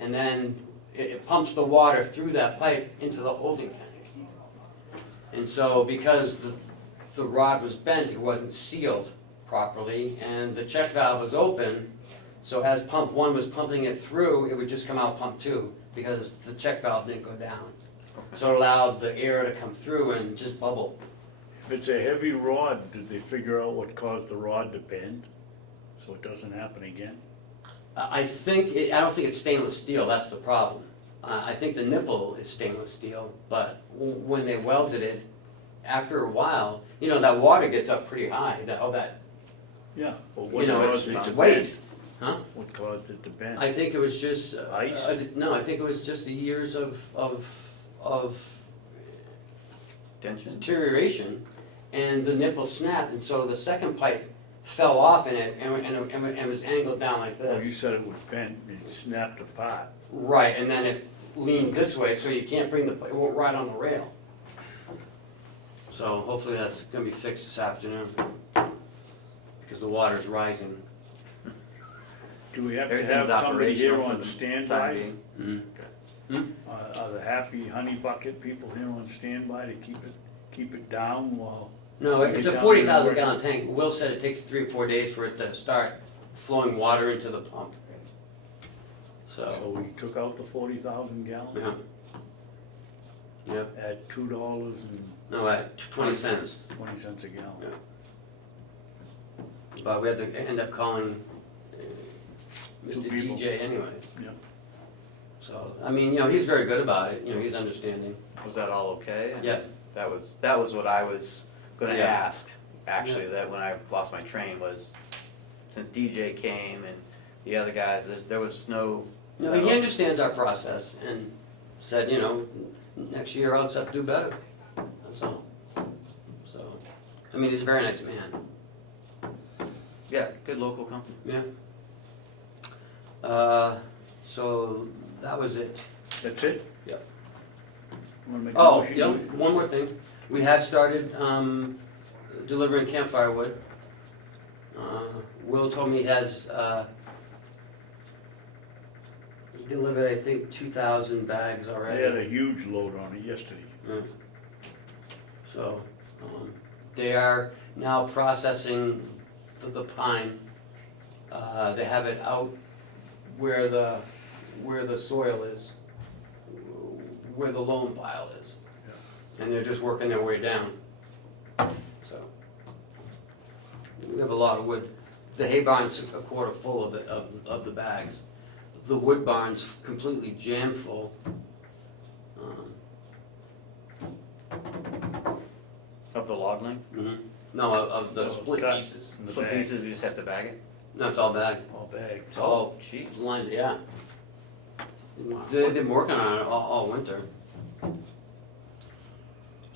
And then it pumps the water through that pipe into the holding tank. And so because the rod was bent, it wasn't sealed properly, and the check valve was open, so as pump one was pumping it through, it would just come out pump two, because the check valve didn't go down. So it allowed the air to come through and just bubble. If it's a heavy rod, did they figure out what caused the rod to bend? So it doesn't happen again? I don't think it's stainless steel, that's the problem. I think the nipple is stainless steel, but when they welded it, after a while, that water gets up pretty high, Yeah. But You what know, caused it it's to weight. bend? Huh? What caused it to bend? I think it was just. Ice? No, I think it was just the years of Tension? deterioration, and the nipple snapped, and so the second pipe fell off in it, and was angled down like Oh, you this. said it was bent, it snapped apart. Right, and then it leaned this way, so you can't bring it won't ride on the rail. So hopefully that's gonna be fixed this afternoon, because the water's rising. Do we have to have Everything's somebody here operational for on the standby? time being. Are the happy honey bucket people here on standby to keep it down while? No, it's a Down 40,000 there. gallon tank. Will said it takes 3 or 4 days for it to start flowing water into the pump. So So, we took out the 40,000 gallons yeah. Yep, at $2.20 no, at 20 cents. a gallon. Yeah. But we had to end up calling Two Mr. people. DJ anyways. Yep. So, I mean, he's very good about it, he's understanding. Was that all okay? Yeah, That was what I was gonna Yeah. ask, actually, that when I lost my train was, since DJ came and the other guys, there was no. no, he understands our process and said, next year I'll just have to do better, that's all. So, I mean, he's a very nice man. Yeah, good local company. Yeah. So that was it. That's it? Yep. Wanna make a Oh, motion? yeah, one more thing. We have started delivering campfire wood. Will told me he has, he delivered, I think, 2,000 bags They already. had a huge load on it yesterday. Yeah. So, they are now processing the pine. They have it out where the soil is, where the loam pile is. And they're just working their way down. So, we have a lot of wood. The hay barn's a quarter full of the bags. The wood barn's completely jam full. Of the log length? No, of the Oh, split cut. pieces. In the Split bag. pieces, we just have to bag it? No, it's all bag. All bagged. It's all Jeez. lined, yeah. They've been working on it all winter.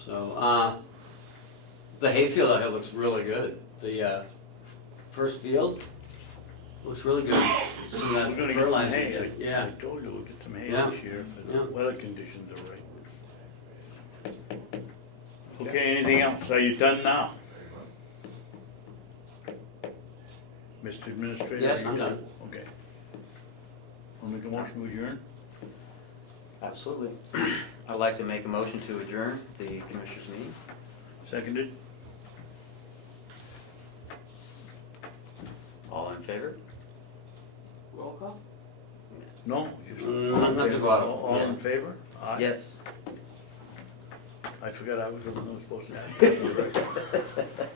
So, The hayfield out here looks really good. The first field looks really good. Some of that We're gonna get some fertilizer hay, did, I yeah. told you we'll get some hay Yeah. this year if Yeah. the weather conditions are right. Okay, anything else? Are you done now? Mr. Administrator? Yes, are you I'm done. Okay. I'll make a motion to adjourn? Absolutely. I'd like to make a motion to adjourn the commissioners meeting. Seconded? All in favor? Roll call? No? Just- Not to go out. All in favor? Aye. Yes. I forgot I was the one who was supposed to ask.